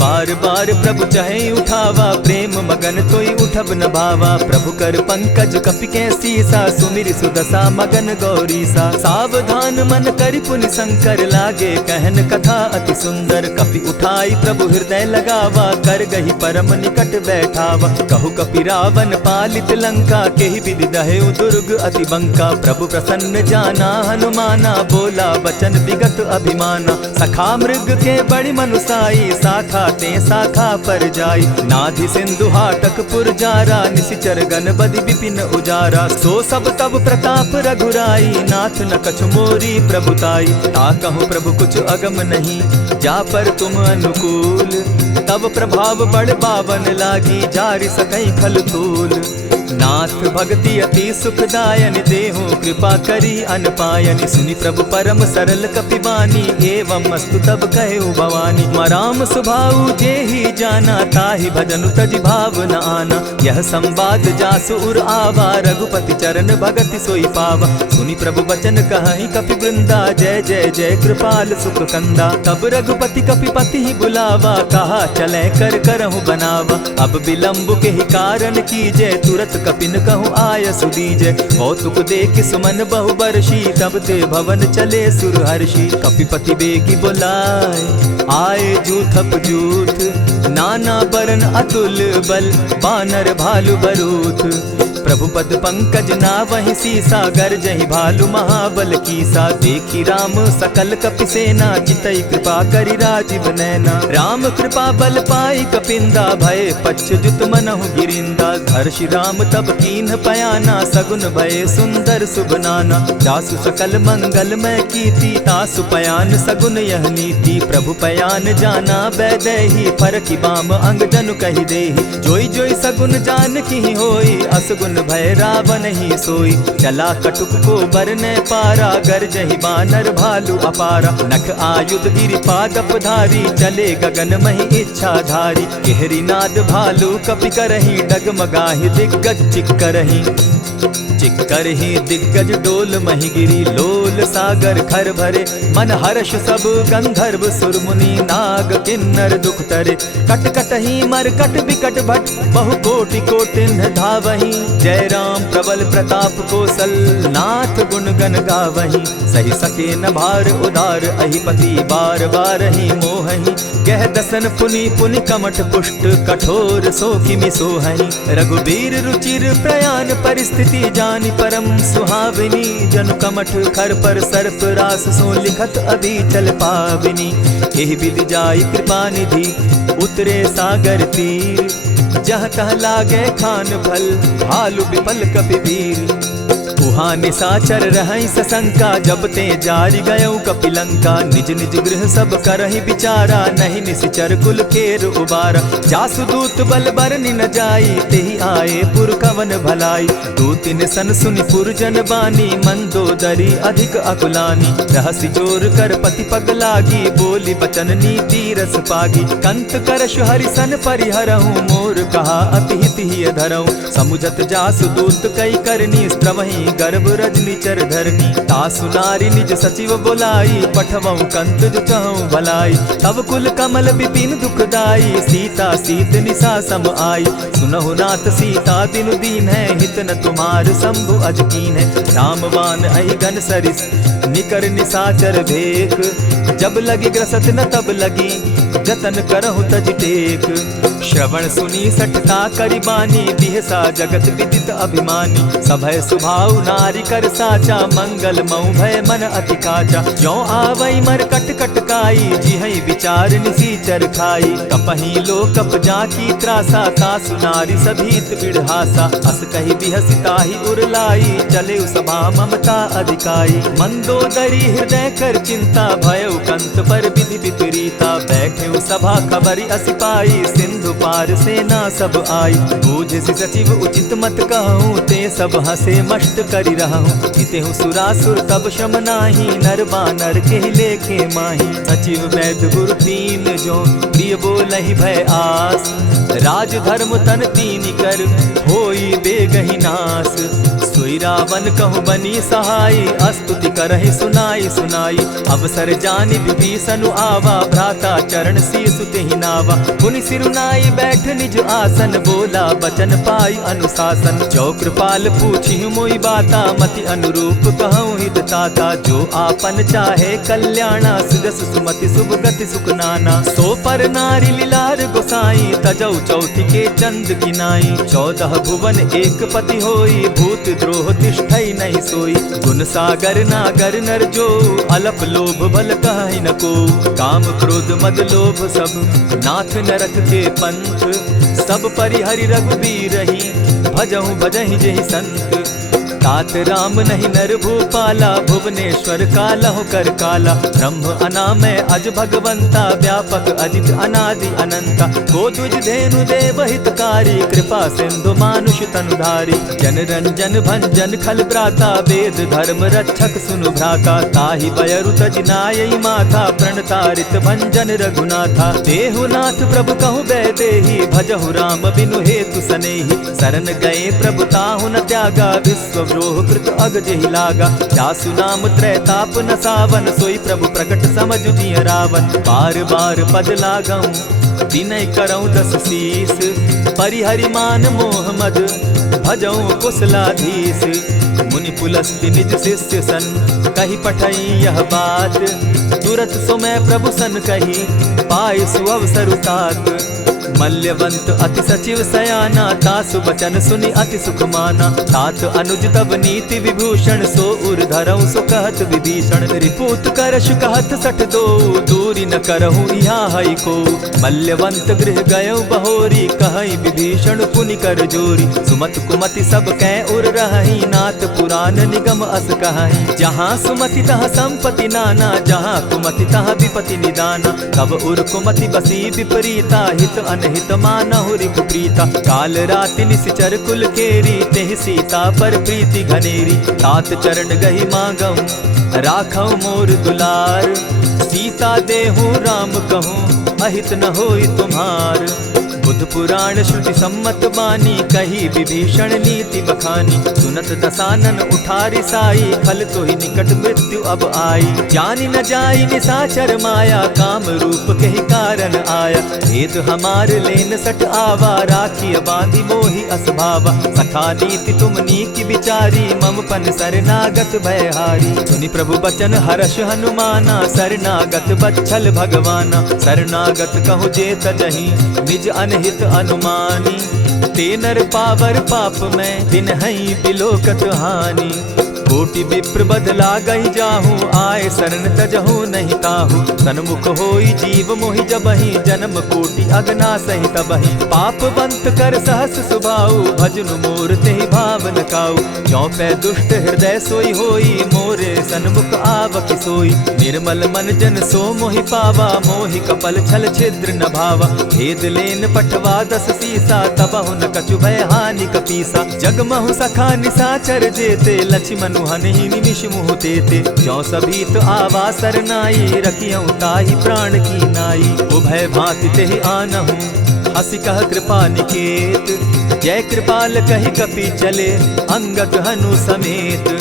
बार बार प्रभु चाहे उठावा प्रेम मगन तोई उठब न भावा। प्रभु कर पंकज कपि के सीसा सुमिर सुदशा मगन गौरीसा। सावधान मन करि पुनि शंकर लागे कहन कथा अति सुंदर। कपि उठाई प्रभु हृदय लगावा कर गही परम निकट बैठावा। कहु कपि रावण पालित लंका केहि विधि दहेउ दुर्ग अति बंका। प्रभु प्रसन्न जाना हनुमाना बोला बचन विगत अभिमाना। सखा मृग के बड़ी मनुसाई शाखा ते शाखा पर जाई। नाधि सिंधु हाटक पुर जारा निशिचर गण बदि विपिन उजारा। सो सब तब प्रताप रघुराई नाथ न कछु मोरी प्रभुताई। ता कहूँ प्रभु कुछ अगम नहीं जा पर तुम अनुकूल। तब प्रभाव बड़ बावन लागी जारि सकई खल तूल। नाथ भक्ति अति सुखदायन देहु कृपा करी अनपायन। सुनि प्रभु परम सरल कपिबानी एवं अस्तु तब कहे भवानी। मराम सुभाऊ जेहि जाना ताहि भजनु तजि भाव न आना। यह संवाद जासु उर आवा रघुपति चरण भगति सोई पावा। सुनि प्रभु बचन कहि कपि वृंदा जय जय जय कृपाल सुख कंदा। तब रघुपति कपिपति ही बुलावा कहा चले कर करहु बनावा। अब विलंब के ही कारण कीजय तुरत कपिन कहूँ आय सुदीजय। कौतुक देख सुमन बहु बरसी तब ते भवन चले सुर हर्षि। कपिपति बेगी बुलाए आए जूथप जूथ। नाना बरन अतुल बल बानर भालु बरूथ। प्रभु पद पंकज ना वही सीसा गर्जहि भालु महाबल कीसा। देखी राम सकल कपि सेना चितई कृपा करि राजीव नैना। राम कृपा बल पाई कपिंदा भय पच्युत मनहु गिरिंदा। हर्षि राम तब कीन्ह पयाना सगुन भय सुंदर शुभ नाना। जासु सकल मंगल में कीति तासु पयान सगुन यह नीति। प्रभु पयान जाना बैदेही फरकि बाम अंग जनु कहि देहि। जोई जोई सगुन जान की होई असगुन भय रावण ही सोई। चला कटुक को बरने पारा गरजहि बानर भालु अपारा। नख आयुध गिरिपादप धारी चले गगन महि इच्छा धारी। केहरी नाद भालु कपि करहि डगमगाहि दिग्गज चिक्करहि। चिक्करहि दिग्गज डोल महि गिरी लोल सागर खर भरे। मन हर्ष सब गंधर्व सुर मुनि नाग किन्नर दुख तरे। कट कटहि मरकट बिकट भट बहु कोटि कोटिन्ह धावहि। जय राम प्रबल प्रताप कौशल नाथ गुण गण गावहि। सही सके न भार उदार अहिपति बार बार ही मोहहि। कह दसन पुनि पुनि कमठ पुष्ट कठोर सो किमि सोहहि। रघुबीर रुचिर प्रयाण परिस्थिति जानि परम सुहाविनी। जनु कमठ खर पर सर्प रास सो लिखत अभी चल पाविनी। एहि विधि जाई कृपा निधि उतरे सागर तीर। जह तह लागे खान भल भालु विपल कपि वीर। उहाँ निशाचर रहई सशंका, जब ते जारी गयऊ कपिलंका। निज निज गृह सब करहि विचारा, नहीं निशिचर कुल केर उबारा। जासुदूत बल बरनि न जाई, तेहि आए पुर कवन भलाई। दूतिन सन सुनि पुरजन बानी, मंदोदरी अधिक अकुलानी। रहसि जोर कर पति पग लागी, बोली बचन नीति रस पागी। कंत करशु हरिसन परिहरहूँ, मोर कहा अति हित ही धरऊँ। समुझत जासुदूत कई करनी, स्त्रमहि गर्भ रजनी चर धरनी। तासु नारी निज सचिव बोलाई, पठवऊँ कंत जो चहूँ भलाई। तब कुल कमल विपिन दुखदाई, सीता सीत निशा सम आई। सुनहु नाथ सीता दिनु दीन है, हित न तुम्हार शंभु अजकीन है। रामवान अहि गन सरिस निकर निशाचर भेक, जब लगी ग्रसत न तब लगी जतन करहु तज टेक। श्रवण सुनी सठता करिबानी, बिहसा जगत विदित अभिमानी। सभय सुभाव नारी कर साचा, मंगल मऊ भय मन अति काचा। जो आवई मर कट कट काई, जिहई विचार निसीचर खाई। कपही लो कप जाकी त्रासा, तासु नारी सभीत बिढ़ासा। अस कही बिहसिताही उरलाई, चले सभा ममता अधिकाई। मंदोदरी हृदय कर चिंता, भयउ कंत पर विधि विपरीता। बैठे सभा खबरी असिपाई, सिंधु पार सेना सब आई। बूझसि सचिव उचित मत कहूँ, ते सब हसे मष्ट करि रहूँ। इतेहु सुरासुर तब श्रम नाही, नर बानर के लेखे माही। सचिव वैद्य गुरु तीन जो, प्रिय बोलहि भय आस। राज धर्म तन तीन कर, होई बेगहि नास। सोई रावण कहु बनी सहाई, अस्तुति करहि सुनाई सुनाई। अवसर जानि विभीषण आवा, भ्राता चरण शीसु तेहि नावा। पुनि सिरुनाई बैठ निज आसन, बोला बचन पाई अनुशासन। जो कृपाल पूछि मोई बाता, मति अनुरूप कहूँ हित ताता। जो आपन चाहे कल्याणा, सुजस सुमति शुभ गति सुख नाना। सो पर नारी लीलार गोसाई, तजौ चौथि के चंद किनाई। 14 भुवन एक पति होई, भूत द्रोह तिष्ठई नहीं सोई। गुण सागर नागर नर जो, अलप लोभ बल कहि न को। काम क्रोध मद लोभ सब, नाथ नरक के पंथ। सब परिहरि रघुबीरहि, भजहु भजहि जेहि संत। तात राम नहीं नर भूपाला, भुवनेश्वर कालहु कर काला। ब्रह्म अनामय अज भगवंता, व्यापक अजित अनादि अनंता। को द्विज धेनु देव हितकारी, कृपा सिंधु मानुष तनुधारी। जन रंजन भंजन खल भ्राता, वेद धर्म रक्षक सुनु भ्राता। ताहि बयरु तज नायई माथा, प्रणतारित भंजन रघुनाथा। देहुनाथ प्रभु कहु बैदेही, भजहु राम बिनु हेतु सनेही। शरण गए प्रभु ताहु न त्यागा, विश्व द्रोह कृत अग जेहि लागा। जासु नाम त्रैताप न सावन, सोई प्रभु प्रकट समझ जिय रावण। बार बार पद लागऊं, विनय करऊं 10 शीस। परिहरि मान मोह मद, भजऊं कुशलाधीश। मुनि पुलस्ति निज शिष्य सन, कही पठई यह बात। तुरत सो मैं प्रभु सन कही, पाय सुअवसर तात। मल्यवंत अति सचिव सयाना, तासु बचन सुनि अति सुख माना। तात अनुज तब नीति विभूषण, सो उर धरऊं सो कहत विभीषण। रिपुत करश कहत सठ दो, दूरी न करहूँ यहाँ हई को। मल्यवंत गृह गयऊ बहोरी, कहई विभीषण पुनि कर जोरी। सुमत कुमति सब कै उर रहई, नाथ पुराण निगम अस कहई। जहाँ सुमति तहाँ संपत्ति नाना, जहाँ कुमति तहाँ विपति निदाना। तब उर कुमति बसी विपरीता, हित अनहित मानहु रिपु प्रीता। काल राति निशिचर कुल केरी, तेहि सीता पर प्रीति घनेरी। तात चरण गहि मांगऊं, राखऊं मोर दुलार। सीता देहूँ राम कहूँ, अहित न होई तुम्हार। बुध पुराण श्रुति सम्मत बानी, कही विभीषण नीति बखानी। सुनत दसानन उठारी साई, खल तो ही निकट मृत्यु अब आई। जानी न जाई निशाचर माया, काम रूप के ही कारण आया। भेद हमार लेन सट आवा, राखी बांधी मोहि असभावा। सखा नीति तुम नीति विचारी, मम पन शरणागत भयहारी। सुनि प्रभु बचन हर्ष हनुमाना, शरणागत बच्छल भगवाना। शरणागत कहु जे तजहि, निज अनहित अनुमानी। ते नर पावर पाप में, दिन हई बिलोकत हानि। कोटि विप्र बदला गई जाहूँ, आए शरण तजहू नहीं ताहू। सन्मुख होई जीव मोहि जबहि, जन्म कोटि अगना सही तबहि। पापवंत कर सहस सुभाऊ, भजनु मोर तेहि भावन काऊ। चौपै दुष्ट हृदय सोई होई, मोरे सन्मुख आवक सोई। निर्मल मन जन सो मोहि पावा, मोहि कपल छल छिद्र न भावा। भेद लेन पठवा दस सीसा, तबहु न कछु भय हानि कपीसा। जगमहु सखा निसाचर जेते, लक्ष्मनु हनहि निमिष मुहु तेते। जो सभीत आवा सरनाई, रखियौ ताहि प्राण की नाई। उभय भांति तेहि आनहु, हसी कह कृपा निकेत। जय कृपाल कहि कपि चले, अंगद हनु समेत।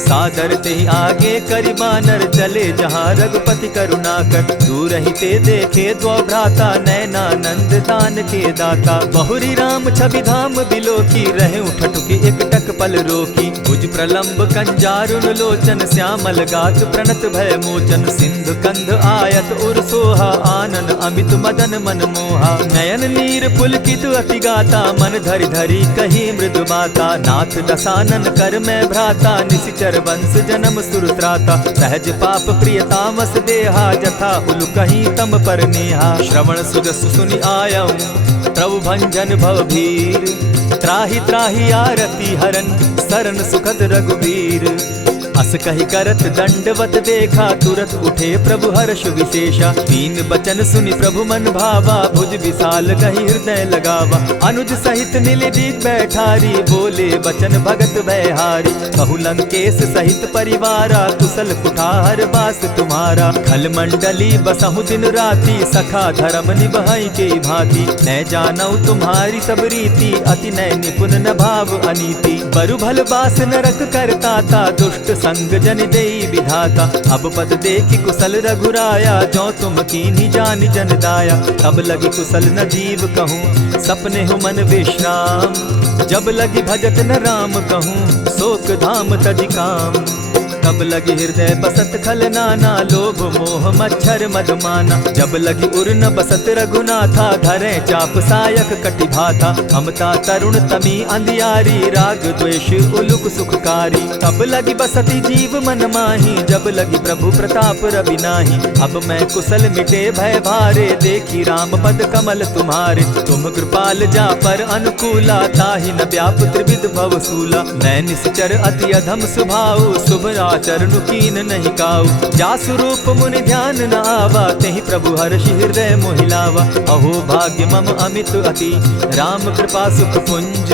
सादर तेहि आगे करि बानर, चले जहाँ रघुपति करुणाकर। दूर ही ते देखे द्वौ भ्राता, नयनानंद दान के दाता। बहुरी राम छवि धाम बिलोकी, रहे ठठुकी एकटक पल रोकी। भुज प्रलंब कंजारुन लोचन, श्यामल गात प्रणत भय मोचन। सिंधु कंध आयत उर सोहा, आनन अमित मदन मन मोहा। नयन नीर पुलकित अति गाता, मन धरि धरि कही मृदु बाता। नाथ दसानन कर मैं भ्राता, निशिचर वंश जन्म सुरत्राता। सहज पाप प्रियतामस देहा, जथा उलु कहीं तम पर नेहा। श्रवण सुजस सुनि आयऊ, प्रभु भंजन भव भीर। त्राहि त्राहि आरती हरन, सरन सुखद रघुवीर। अस कहि करत दंडवत देखा, तुरत उठे प्रभु हर्ष विशेषा। तीन बचन सुनि प्रभु मन भावा, भुज विशाल कहि हृदय लगावा। अनुज सहित नीलदीप बैठारी, बोले बचन भगत भयहारी। कहु लंकेश सहित परिवारा, कुशल कुठार बास तुम्हारा। खल मंडली बसहु दिन राति, सखा धर्म निभाई के भांति। न जानऊ तुम्हारी सब रीति, अति नय निपुण न भाव अनीति। बरु भल बास नरक करताता, दुष्ट संग जन देई विधाता। अब पद देखि कुशल रघुराया, जो तुम कीन्ही जानि जन दाया। तब लगी कुशल न जीव कहूँ, सपने हो मन विश्राम। जब लगी भजत न राम कहूँ, शोक धाम तजि काम। तब लगी हृदय बसत खल नाना, लोभ मोह मच्छर मदमाना। जब लगी उर न बसत रघुनाथा, धरे चाप सायक कटि भाथा। ममता तरुण तमी अंधियारी, राग द्वेष उलुक सुखकारी। तब लगी बसती जीव मन माही, जब लगी प्रभु प्रताप रवि नाही। अब मैं कुशल मिटे भय भारे, देखी राम पद कमल तुम्हारे। तुम कृपाल जा पर अनुकूला, ताहि न व्याप त्रिविध भवसूला। मैं निश्चर अति अधम स्वभाव, शुभ चरण कीन नहीं काऊ। जासु रूप मुनि ध्यान न आवा, तेहि प्रभु हर्षि हृदय मोहिलावा। अहो भाग्य मम अमित अति, राम कृपा सुख पुंज।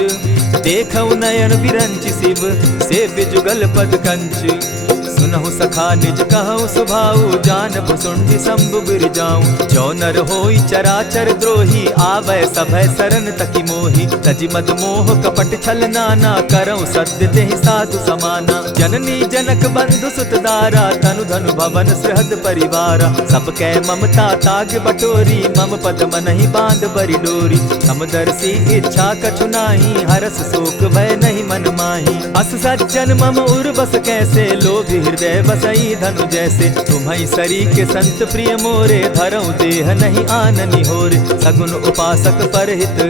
देखऊ नयन विरंचि शिव, सेव्य जुगल पद कंच। सुनहु सखा निज कहूँ सुभाऊ, जानब सुंडि शंभु गिर जाऊं। जो नर होई चराचर द्रोही, आवे सभय शरण तकी मोही। तजि मद मोह कपट छल नाना, करऊँ सत्य तेहि साधु समाना। जननी जनक बंधु सुत दारा, तनु धनु भवन सृहद परिवारा। सब कै ममता ताग बटोरी, मम पद मनहि बांध बरि डोरी। समदर्शी इच्छा कछु नाही, हरस शोक भय नहीं मन माही। अस सज्जन मम उर बस कैसे, लोभी हृदय बसई धनु जैसे। तुम्हि सरी के संत प्रिय मोरे, धरऊ देह नहीं आननि होरे। सगुन उपासक परहित,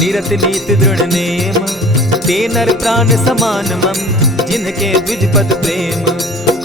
निरत नीति दृढ़ नेम। ते नर प्राण समान मम, जिनके द्विज पद प्रेम।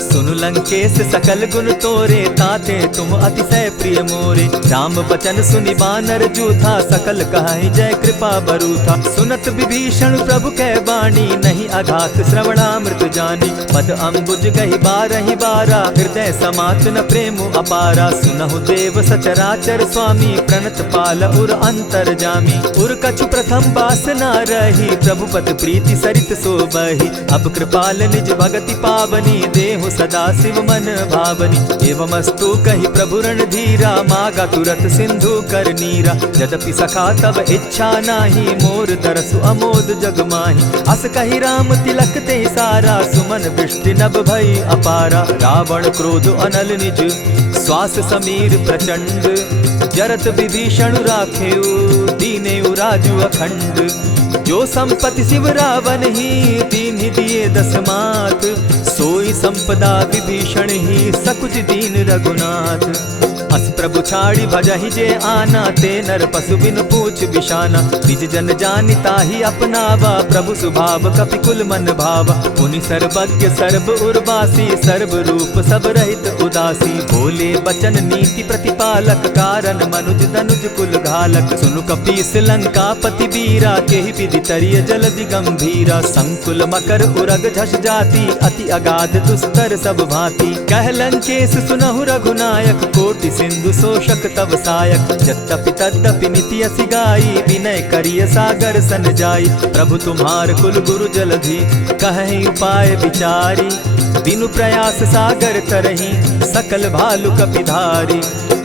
सुनु लंकेश सकल गुण तोरे, ताते तुम अतिशय प्रिय मोरे। राम बचन सुनि बानर जूथा, सकल कहाई जय कृपा बरूथा। सुनत विभीषण प्रभु कै बाणी, नहीं अघात श्रवणामृत जानी। पद अम्बुज गहि बारहि बारा, हृदय समात न प्रेम अपारा। सुनहु देव सचराचर स्वामी, प्रणत पाल उर अंतर जामी। उर कछु प्रथम बास न रही, प्रभु पद प्रीति सरित सोबहि। अब कृपाल निज भगति पावनी, देहु सदा शिव मन भावनी। एवमस्तु कहि प्रभु रणधीरा, मागा तुरत सिंधु कर नीरा। यद्यपि सखा तब इच्छा नाही, मोर दरसु अमोद जग माही। अस कहि राम तिलक ते सारा, सुमन वृष्टि नभ भई अपारा। रावण क्रोध अनल निज, श्वास समीर प्रचंड। जरत विभीषण राखेउ, दीनेउ राजु अखंड। जो संपत्ति शिव रावण ही, दीन्हि दिए दस मात। सोई संपदा विभीषण ही, सकुच दीन रघुनाथ। अस प्रभु छाड़ी भजहि जे आना, ते नर पशु बिन पूछ बिशाना। निज जन जानि ताहि अपनावा, प्रभु स्वभाव कपि कुल मन भावा। मुनि सर्वज्ञ सर्व उर्वासी, सर्व रूप सब रहित उदासी। बोले बचन नीति प्रतिपालक, कारण मनुज दनुज कुल घालक। सुनु कपीस लंकापति वीरा, केहि विधि तरिय जलधि गंभीरा। संकुल मकर उरग झष जाति, अति अगाध दुस्तर सब भांति। कह लंकेश सुनहु रघुनायक, कोटि सिंधु शोषक तब सायक। यद्यपि तद्यपि निति असि गाई, विनय करिय सागर सन जाई। प्रभु तुम्हार कुल गुरु जलधि, कहि उपाय विचारी। दिनु प्रयास सागर तरही, सकल भालु कपिधारी।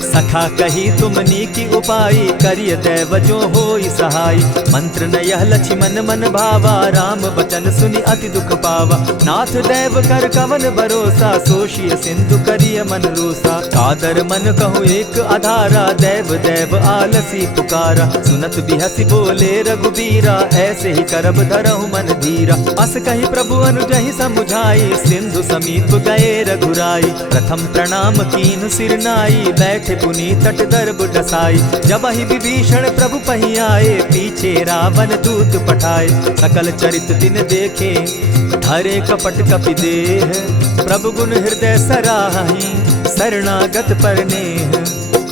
सखा कही तुमनी की उपाई, करिय दैव जो होई सहाय। मंत्र न यह लक्ष्मण मन भावा, राम बचन सुनि अति दुख पावा। नाथ दैव कर कवन भरोसा, सोषिय सिंधु करिय मन रोसा। कादर मन कहूँ एक आधारा, दैव दैव आलसी पुकारा। सुनत बिहसी बोले रघुबीरा, ऐसे ही करब धरहु मन धीरा। अस कही प्रभु अनुजहि समुझाई, सिंधु समीप गए रघुराई। प्रथम प्रणाम कीन सिर नाई, बैठे पुनि तट दर्ब डसाई। जब ही विभीषण प्रभु पही आए, पीछे रावण दूत पठाए। सकल चरित दिन देखे, धरे कपट कपि देह। प्रभु गुण हृदय सराहि, शरणागत पर नेह।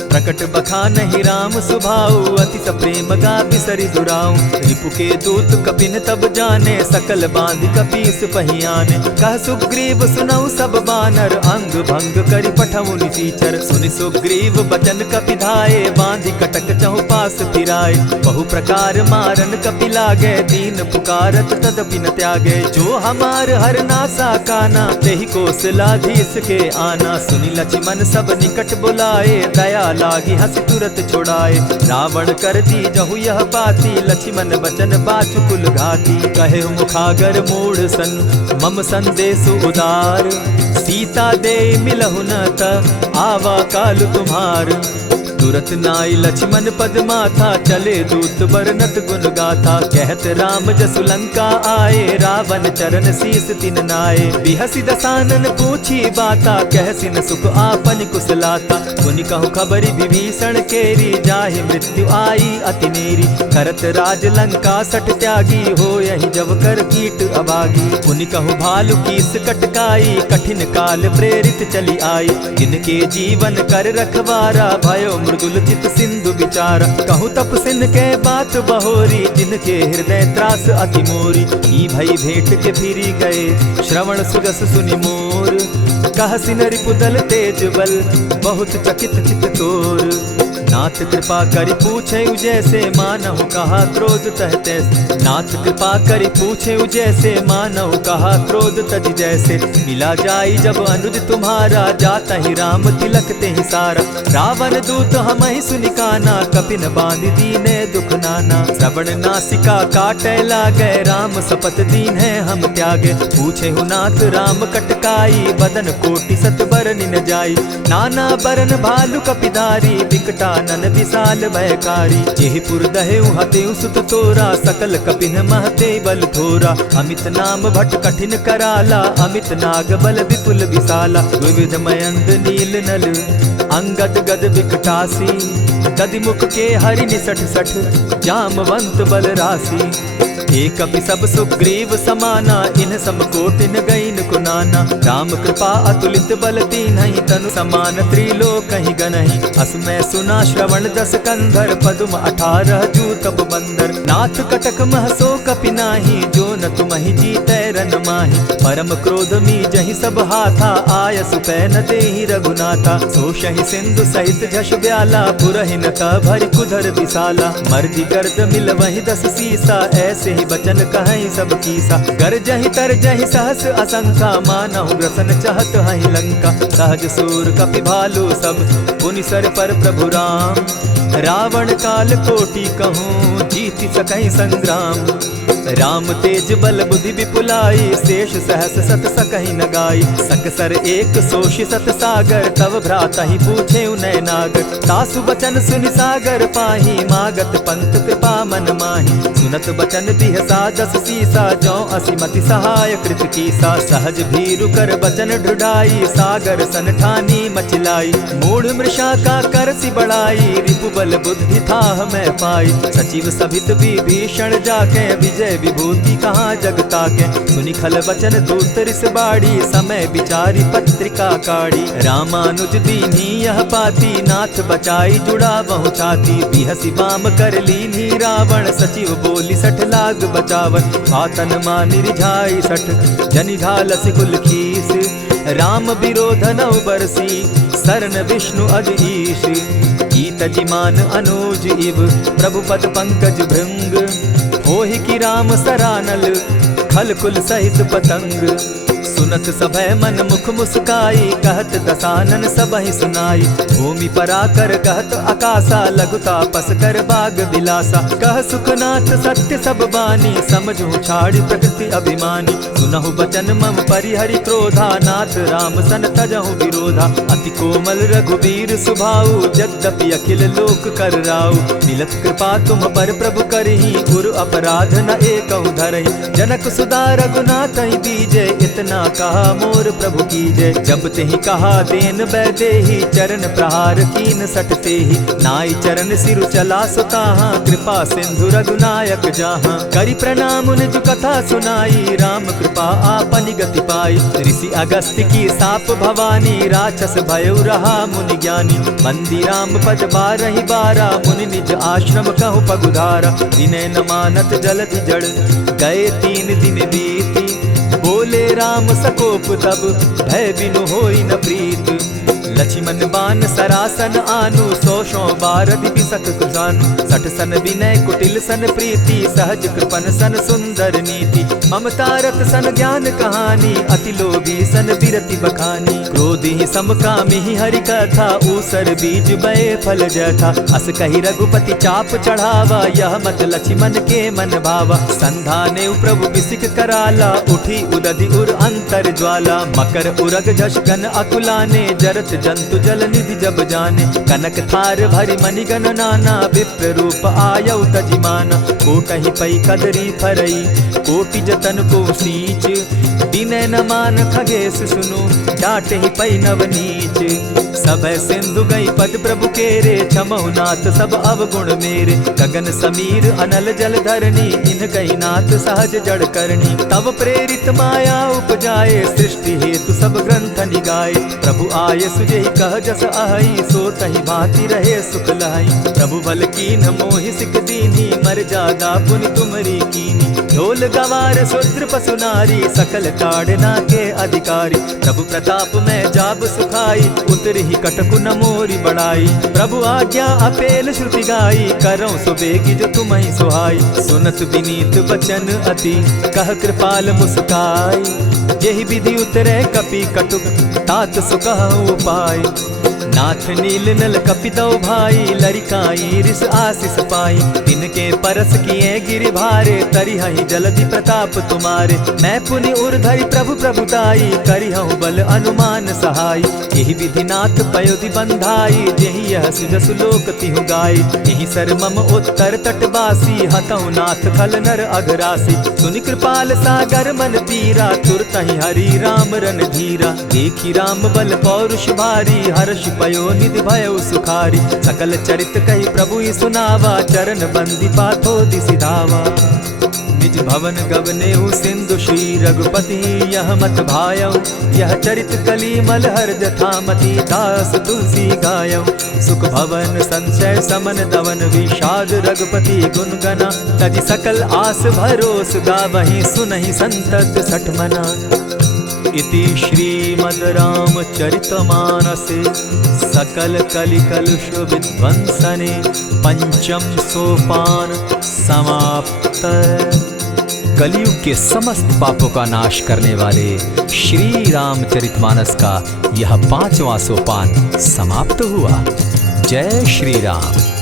प्रकट बखानहि राम सुभाऊ, अति प्रेम गा बिसरि दुराऊ। रिपु के दूत कपिन तब जाने, सकल बांधि कपीस पहियाने। कह सुग्रीव सुनऊ सब बानर, अंग भंग करि पठऊ निसीचर। सुनि सुग्रीव बचन कपि धाये, बांधि कटक चहु पास फिराए। बहु प्रकार मारन कपि लागे, दीन पुकारत तदपि न त्यागे। जो हमार हर नासा काना, तेहि कौशलाधीश के आना। सुनि लक्ष्मण सब निकट बुलाए, दया लागी हंस तुरत छुड़ाए। रावण कर दी जहु यह बाती, लक्ष्मण बचन बाचु कुल घाती। कहे मुखागर मूढ़ सन, मम संदेश उदार। सीता दे मिलहु न त, आवा काल तुम्हार। तुरत नाई लक्ष्मण पद माथा, चले दूत बरनत गुण गाथा। कहत राम जसु लंका आए, रावण चरण शीस तिन नाए। बिहसी दसानन पूछी बाता, कहसिन सुख आपन कुशलाता। सुनि कहु खबरि विभीषण केरी, जाहि मृत्यु आई अति नेरी। करत राज लंका सठ त्यागी, हो यही जब कर कीट अभागी। पुनि कहु भालु कीस कटकाई, कठिन काल प्रेरित चली आई। जिनके जीवन कर रखवारा, भयो मृदुल चित सिंधु विचारा। कहु तप सिन के बात बहोरी, जिनके हृदय त्रास अति मोरी। ई भई भेंट के फिरी गए, श्रवण सुगस सुनि मोर। कह सिन रिपुदल तेज बल, बहुत चकित चित तोर। नाथ कृपा करि पूछे जैसे, मानहु कहा क्रोध तह तैसे। नाथ कृपा करि पूछे जैसे, मानहु कहा क्रोध तज जैसे। मिला जाई जब अनुज तुम्हारा, जाता ही राम तिलक ते ही सारा। रावण दूत हमहि सुनि काना, कपिन बांधि दीने दुख नाना। श्रवण नासिका काटे लागे, राम सपत दीन है हम त्यागे। पूछे नाथ राम कटकाई, बदन कोटि सत बरनि न जाई। नाना बरन भालु कपिधारी, विकटा नन विशाल भयकारी। जेहि पुर दहेउ हतेउ सुत तोरा, सकल कपिन महते बल थोरा। अमित नाम भट कठिन कराला, अमित नाग बल विपुल विशाला। विविध मयंद नील नल, अंगद गद विकटासी। गदि मुख के हरि निसठ सठ, जामवंत बल राशि। एक कपि सब सुग्रीव समाना, इन सम कोटिन गईन कुनाना। राम कृपा अतुलित बल दीन्हि, तनु समान त्रिलोकहि गनहि। असमय सुना श्रवण दस कंधर, पदुम 18 जूतब बंदर। नाथ कटक महसो कपि नाही, जो न तुमहि जीतै रन माहि। परम क्रोध मी जहि सब हाथा, आयसु पै न देहि रघुनाथा। सोषहि सिंधु सहित झष ब्याला, पुरहिन त भरि कुधर विशाला। मर्दि गर्द मिल वहि 10 सीसा, ऐसे ही बचन कहीं सब कीसा। गरजहि तरजहि सहस असंखा, मानहु ग्रसन चहत हहि लंका। सहज सूर कपि भालु सब, पुनि सर पर प्रभु राम। रावण काल कोटि कहूँ, जीति सकहि संग्राम। राम तेज बल बुद्धि विपुलाई, शेष सहस सत सकहि न गाई। सकसर एक सोषि सत सागर, तव भ्राता ही पूछे उनय नागर। तासु बचन सुनि सागर पाही, मागत पंत कृपा मन माही। सुनत बचन बिहसा जस सीसा, जौ असिमति सहाय कृत कीसा। सहज भीरु कर बचन ढुढ़ाई, सागर सन ठानी मचिलाई। मूढ़ मृषा का करसि बढ़ाई, रिपु बल बुद्धि थाह मैं पाई। सचिव सभित विभीषण जाके, विजय विभूति कहाँ जग ताके। सुनि खल बचन दूत रिस बाड़ी, समय विचारी पत्रिका काढ़ी। रामानुज दीन्ही यह पाती, नाथ बचाई जुड़ा बहु छाती। बिहसी बाम कर लीन्ही रावण, सचिव बोली सठ लाग बचावन। आतन मानि रिझाई सठ, जनि ढालसि कुल खीस। राम विरोध नौ बरसी, सरन विष्णु अज ईश। कीत जिमान अनुज इव, प्रभु पद पंकज भृंग। होहि की राम सरानल, खल कुल सहित पतंग। सुनत सभय मन मुख मुस्काई, कहत दसानन सबहि सुनाई। भूमि पराकर कहत आकाशा, लघुता पस कर बाग बिलासा। कह सुखनाथ सत्य सब बानी, समझू छाड़ी प्रकृति अभिमानी। सुनहु बचन मम परिहरि क्रोधा, नाथ राम सन तजहु विरोधा। अति कोमल रघुबीर सुभाऊ, यद्यपि अखिल लोक कर राऊ। मिलत कृपा तुम पर प्रभु करही, गुरु अपराध न एकहु धरहि। जनक सुदा रघुनाथ ही दीजे, इतना कहा मोर प्रभु की जय। जब तेहि कहा देन बैदेही, चरण प्रहार कीन सटते ही। नाई चरण सिरु चला सुताहा, कृपा सिंधु रघुनायक जाहा। करि प्रणाम निज कथा सुनाई, राम कृपा आपनि गति पाई। ऋषि अगस्त्य की साप भवानी, राक्षस भयउ रहा मुनि ज्ञानी। बंदी राम पद बारहि बारा, मुनि निज आश्रम कहु पगुधारा। विनय न मानत जलधि जड़, गए 3 दिन बीती। बोले राम सकोप तब, भय बिनु होई न प्रीत। लक्ष्मण बान सरासन आनु, 100 बारदि बिसक कुजानु। 60 सन विनय कुटिल सन प्रीति, सहज कृपन सन सुंदर नीति। ममता रत सन ज्ञान कहानी, अति लोभी सन बिरति बखानी। क्रोधि समकामी हरि कथा, ऊसर बीज बये फल जथा। अस कहि रघुपति चाप चढ़ावा, यह मत लक्ष्मण के मन भावा। संधाने प्रभु बिसिक कराला, उठी उदधि उर अंतर ज्वाला। मकर उरग झष गन अकुलाने, जरत जंतु जल निधि जब जाने। कनक थार भरि मणिगण नाना, विप्र रूप आयौ तजिमाना। कोटहि पै कदरी फरई, कोटि जतन को सींच। विनय न मान खगेश सुनु, डांटहि पै नवनीच। सभय सिंधु गई पद प्रभु केरे, क्षमहु नाथ सब अवगुण मेरे। गगन समीर अनल जल धरनी, इन कही नाथ सहज जड़ करनी। तब प्रेरित माया उपजाए, सृष्टि हेतु सब ग्रंथ निगाए। प्रभु आये सुजेहि कह जस अहई, सो तहि भांति रहे सुख लहई। प्रभु बल कीन मोहि सिख दीनी, मर जादा पुनि तुमरी कीनी। ढोल गवार शूद्र पशु नारी, सकल ताड़ना के अधिकारी। प्रभु प्रताप में जाब सुखाई, उतरहि कटकु न मोरी बड़ाई। प्रभु आज्ञा अपेल श्रुति गाई, करौं सुबेगी जो तुम्हि सुहाई। सुनत विनीत बचन अति, कह कृपाल मुस्काई। जेहि विधि उतरे कपि कटुक, तात सुकहु उपाय। नाथ नील नल कपितौ भाई, लरिकाई रिस आशीष पाई। तिनके परस किए गिरि भारे, तरिहहि जलधि प्रताप तुम्हारे। मैं पुनि उर्धरि प्रभु प्रभुताई, करिहु बल अनुमान सहाय। एहि विधि नाथ पयोधि बंधाई, जेहि यह सुजसु लोक तिहु गाई। एहि सर मम उत्तर तटवासी, हतहु नाथ खल नर अघरासी। सुनि कृपाल सागर मन पीरा, तुरतहि हरि राम रन धीरा। देखि राम बल पौरुष भारी, हर्ष पयो निधि भयउ सुखारी। सकल चरित कहि प्रभु सुनावा, चरण बंदी पाथो दिसि धावा। निज भवन गवनेहु सिंधु श्री रघुपति, यह मत भायौ। यह चरित कली मलहर जथामति, दास तुलसी गायौ। सुख भवन संशय समन दवन, विषाद रघुपति गुण गना। तजि सकल आस भरोस, गावहि सुनहि संतत सठ मना। इति श्रीमद् रामचरितमानसे, सकल कलि कलुष विध्वंसने। पंचम सोपान समाप्त। कलयुग के समस्त पापों का नाश करने वाले श्री रामचरितमानस का यह 5वां सोपान समाप्त हुआ। जय श्री राम।